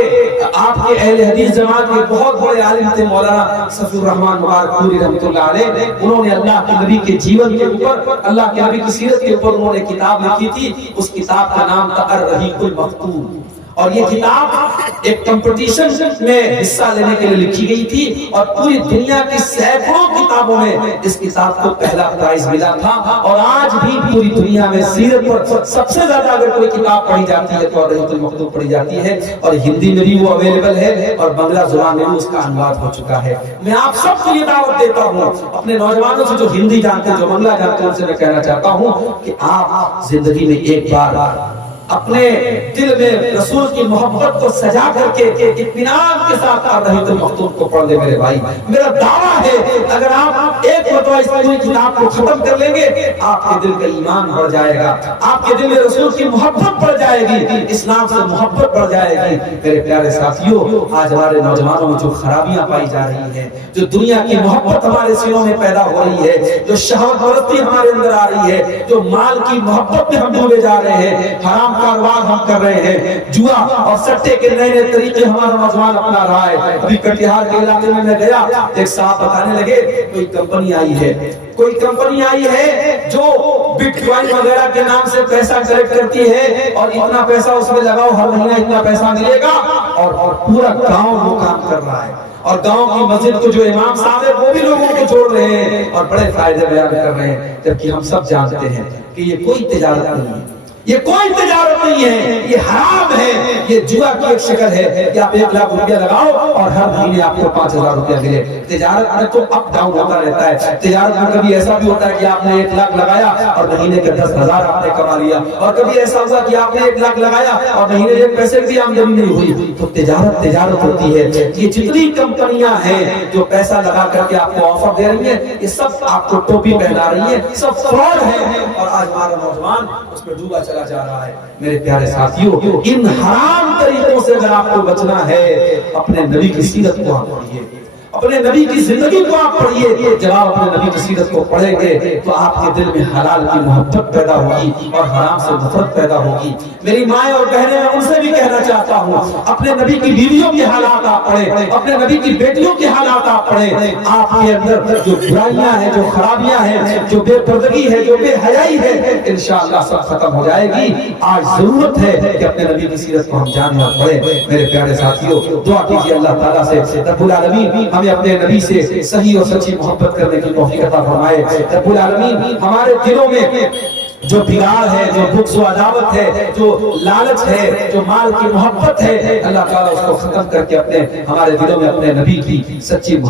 اہل حدیث جماعت کے بہت بڑے عالم تھے مولانا صفی الرحمان مبارک پوری رحمۃ اللہ علیہ، انہوں نے اللہ کے نبی کے جیون کے اوپر، اللہ کے نبی کی سیرت کے اوپر انہوں نے کتاب لکھی تھی، اس کتاب کا نام تھا الرحیق المختوم۔ اور یہ کتاب ایک کمپٹیشن میں حصہ لینے کے لیے لکھی گئی تھی اور پوری دنیا کی سینکڑوں کتابوں میں اس کتاب کو پہلا پرائز ملا تھا. اور آج بھی پوری دنیا میں سیرت پر سب سے زیادہ اگر کوئی کتاب پڑھی جاتی ہے تو الرحیق المختوم پڑھی جاتی ہے, اور ہندی میں بھی وہ اویلیبل ہے اور بنگلہ زبان میں بھی اس کا انواد ہو چکا ہے. میں آپ سب کو یہ دعوت دیتا ہوں, اپنے نوجوانوں سے جو ہندی جانتے ہیں, جو بنگلہ جانتے ہیں, ان سے میں کہنا چاہتا ہوں کہ آپ زندگی میں ایک بار اپنے دل میں رسول کی محبت کو سجا کر کے اطمینان کے ساتھ الرحیق المختوم کو پڑھ لیں میرے بھائی. میرا دعویٰ ہے اگر آپ ایک مرتبہ اس پوری کتاب کو ختم کر لیں گے, آپ کے دل کا ایمان بڑھ جائے گا, آپ کے دل میں رسول کی محبت بڑھ جائے گی, اسلام سے محبت بڑھ جائے گی. میرے پیارے ساتھیوں, آج ہمارے نوجوانوں میں جو خرابیاں پائی جا رہی ہیں, جو دنیا کی محبت ہمارے سینوں میں پیدا ہو رہی ہے, جو شہوت پرستی ہمارے اندر آ رہی ہے, جو مال کی محبت میں ہم ڈوبے جا رہے ہیں, حرام کاروبار ہم کر رہے ہیں, جوا اور سٹے کے نئے نئے طریقے ہمارا نوجوان اپنا رہا ہے. ابھی کٹیہار کے علاقے میں گیا, ایک صاحب بتانے لگے کوئی کمپنی آئی ہے جو بٹ کوائن وغیرہ کے نام سے پیسہ کلیکٹ کرتی ہے اور اتنا پیسہ اس میں لگاؤ, ہر مہینہ اتنا پیسہ ملے گا, اور پورا گاؤں وہ کام کر رہا ہے. اور گاؤں کی مسجد کو جو امام صاحب ہے وہ بھی لوگوں کو جوڑ رہے ہیں اور بڑے فائدے بیان کر رہے ہیں, جبکہ ہم سب جانتے ہیں کہ یہ کوئی تجارت نہیں ہے, یہ کوئی تجارت نہیں ہے, یہ حرام ہے, یہ جوا کی ایک شکل ہے کہ آپ 1 لاکھ روپیہ لگاؤ اور ہر مہینے آپ کو 5,000 روپیہ ملے. تجارت میں تو اپ ڈاؤن ہوتا رہتا ہے. تجارت میں کبھی ایسا بھی ہوتا ہے کہ آپ نے 1 لاکھ لگایا اور مہینے کے 10,000 آپ نے کما لیا, اور کبھی ایسا ہوتا کہ آپ نے 1 لاکھ لگایا اور مہینے 1 پیسے کی آمدنی نہیں ہوئی. تو تجارت ہوتی ہے. یہ جتنی کمپنیاں ہیں جو پیسہ لگا کر کے آپ کو آفر دے رہی ہیں, یہ سب آپ کو ٹوپی پہنا رہی ہیں, سب فراڈ ہے, اور آج ہمارا نوجوان اس میں ڈوبا چلا جا رہا ہے. میرے پیارے ساتھیوں, ان حرام طریقوں سے اگر آپ کو بچنا ہے, اپنے نبی کی سیرت کو آپ پڑھیے, اپنے نبی کی زندگی کو آپ پڑھیے. جب آپ اپنے نبی کی سیرت کو پڑھیں گے تو آپ کے دل میں حلال کی محبت پیدا ہوگی اور حرام سے نفرت پیدا ہوگی. میری مائیں اور بہنیں, میں ان سے بھی کہنا چاہتا ہوں, اپنے نبی کی بیویوں کے حالات آپ پڑھیں, اپنے نبی کی بیٹیوں کے حالات آپ پڑھیں. آپ کے اندر جو برائیاں ہیں, جو خرابیاں ہیں, جو بے پردگی ہے, جو بے حیائی ہے, انشاءاللہ سب ختم ہو جائے گی. آج ضرورت ہے کہ اپنے نبی کی سیرت کو ہم جانیں اور پڑھیں. میرے پیارے ساتھیوں, دعا کیجیے اللہ تعالیٰ سے رب العالمین ہمیں اپنے نبی سے صحیح اور سچی محبت کرنے کی توفیق عطا فرمائے. رب العالمین ہمارے دلوں میں جو بگاڑ ہے, جو بغض و عداوت ہے, جو لالچ ہے, جو مال کی محبت ہے, اللہ تعالیٰ اس کو ختم کر کے ہمارے دلوں میں اپنے نبی کی سچی محبت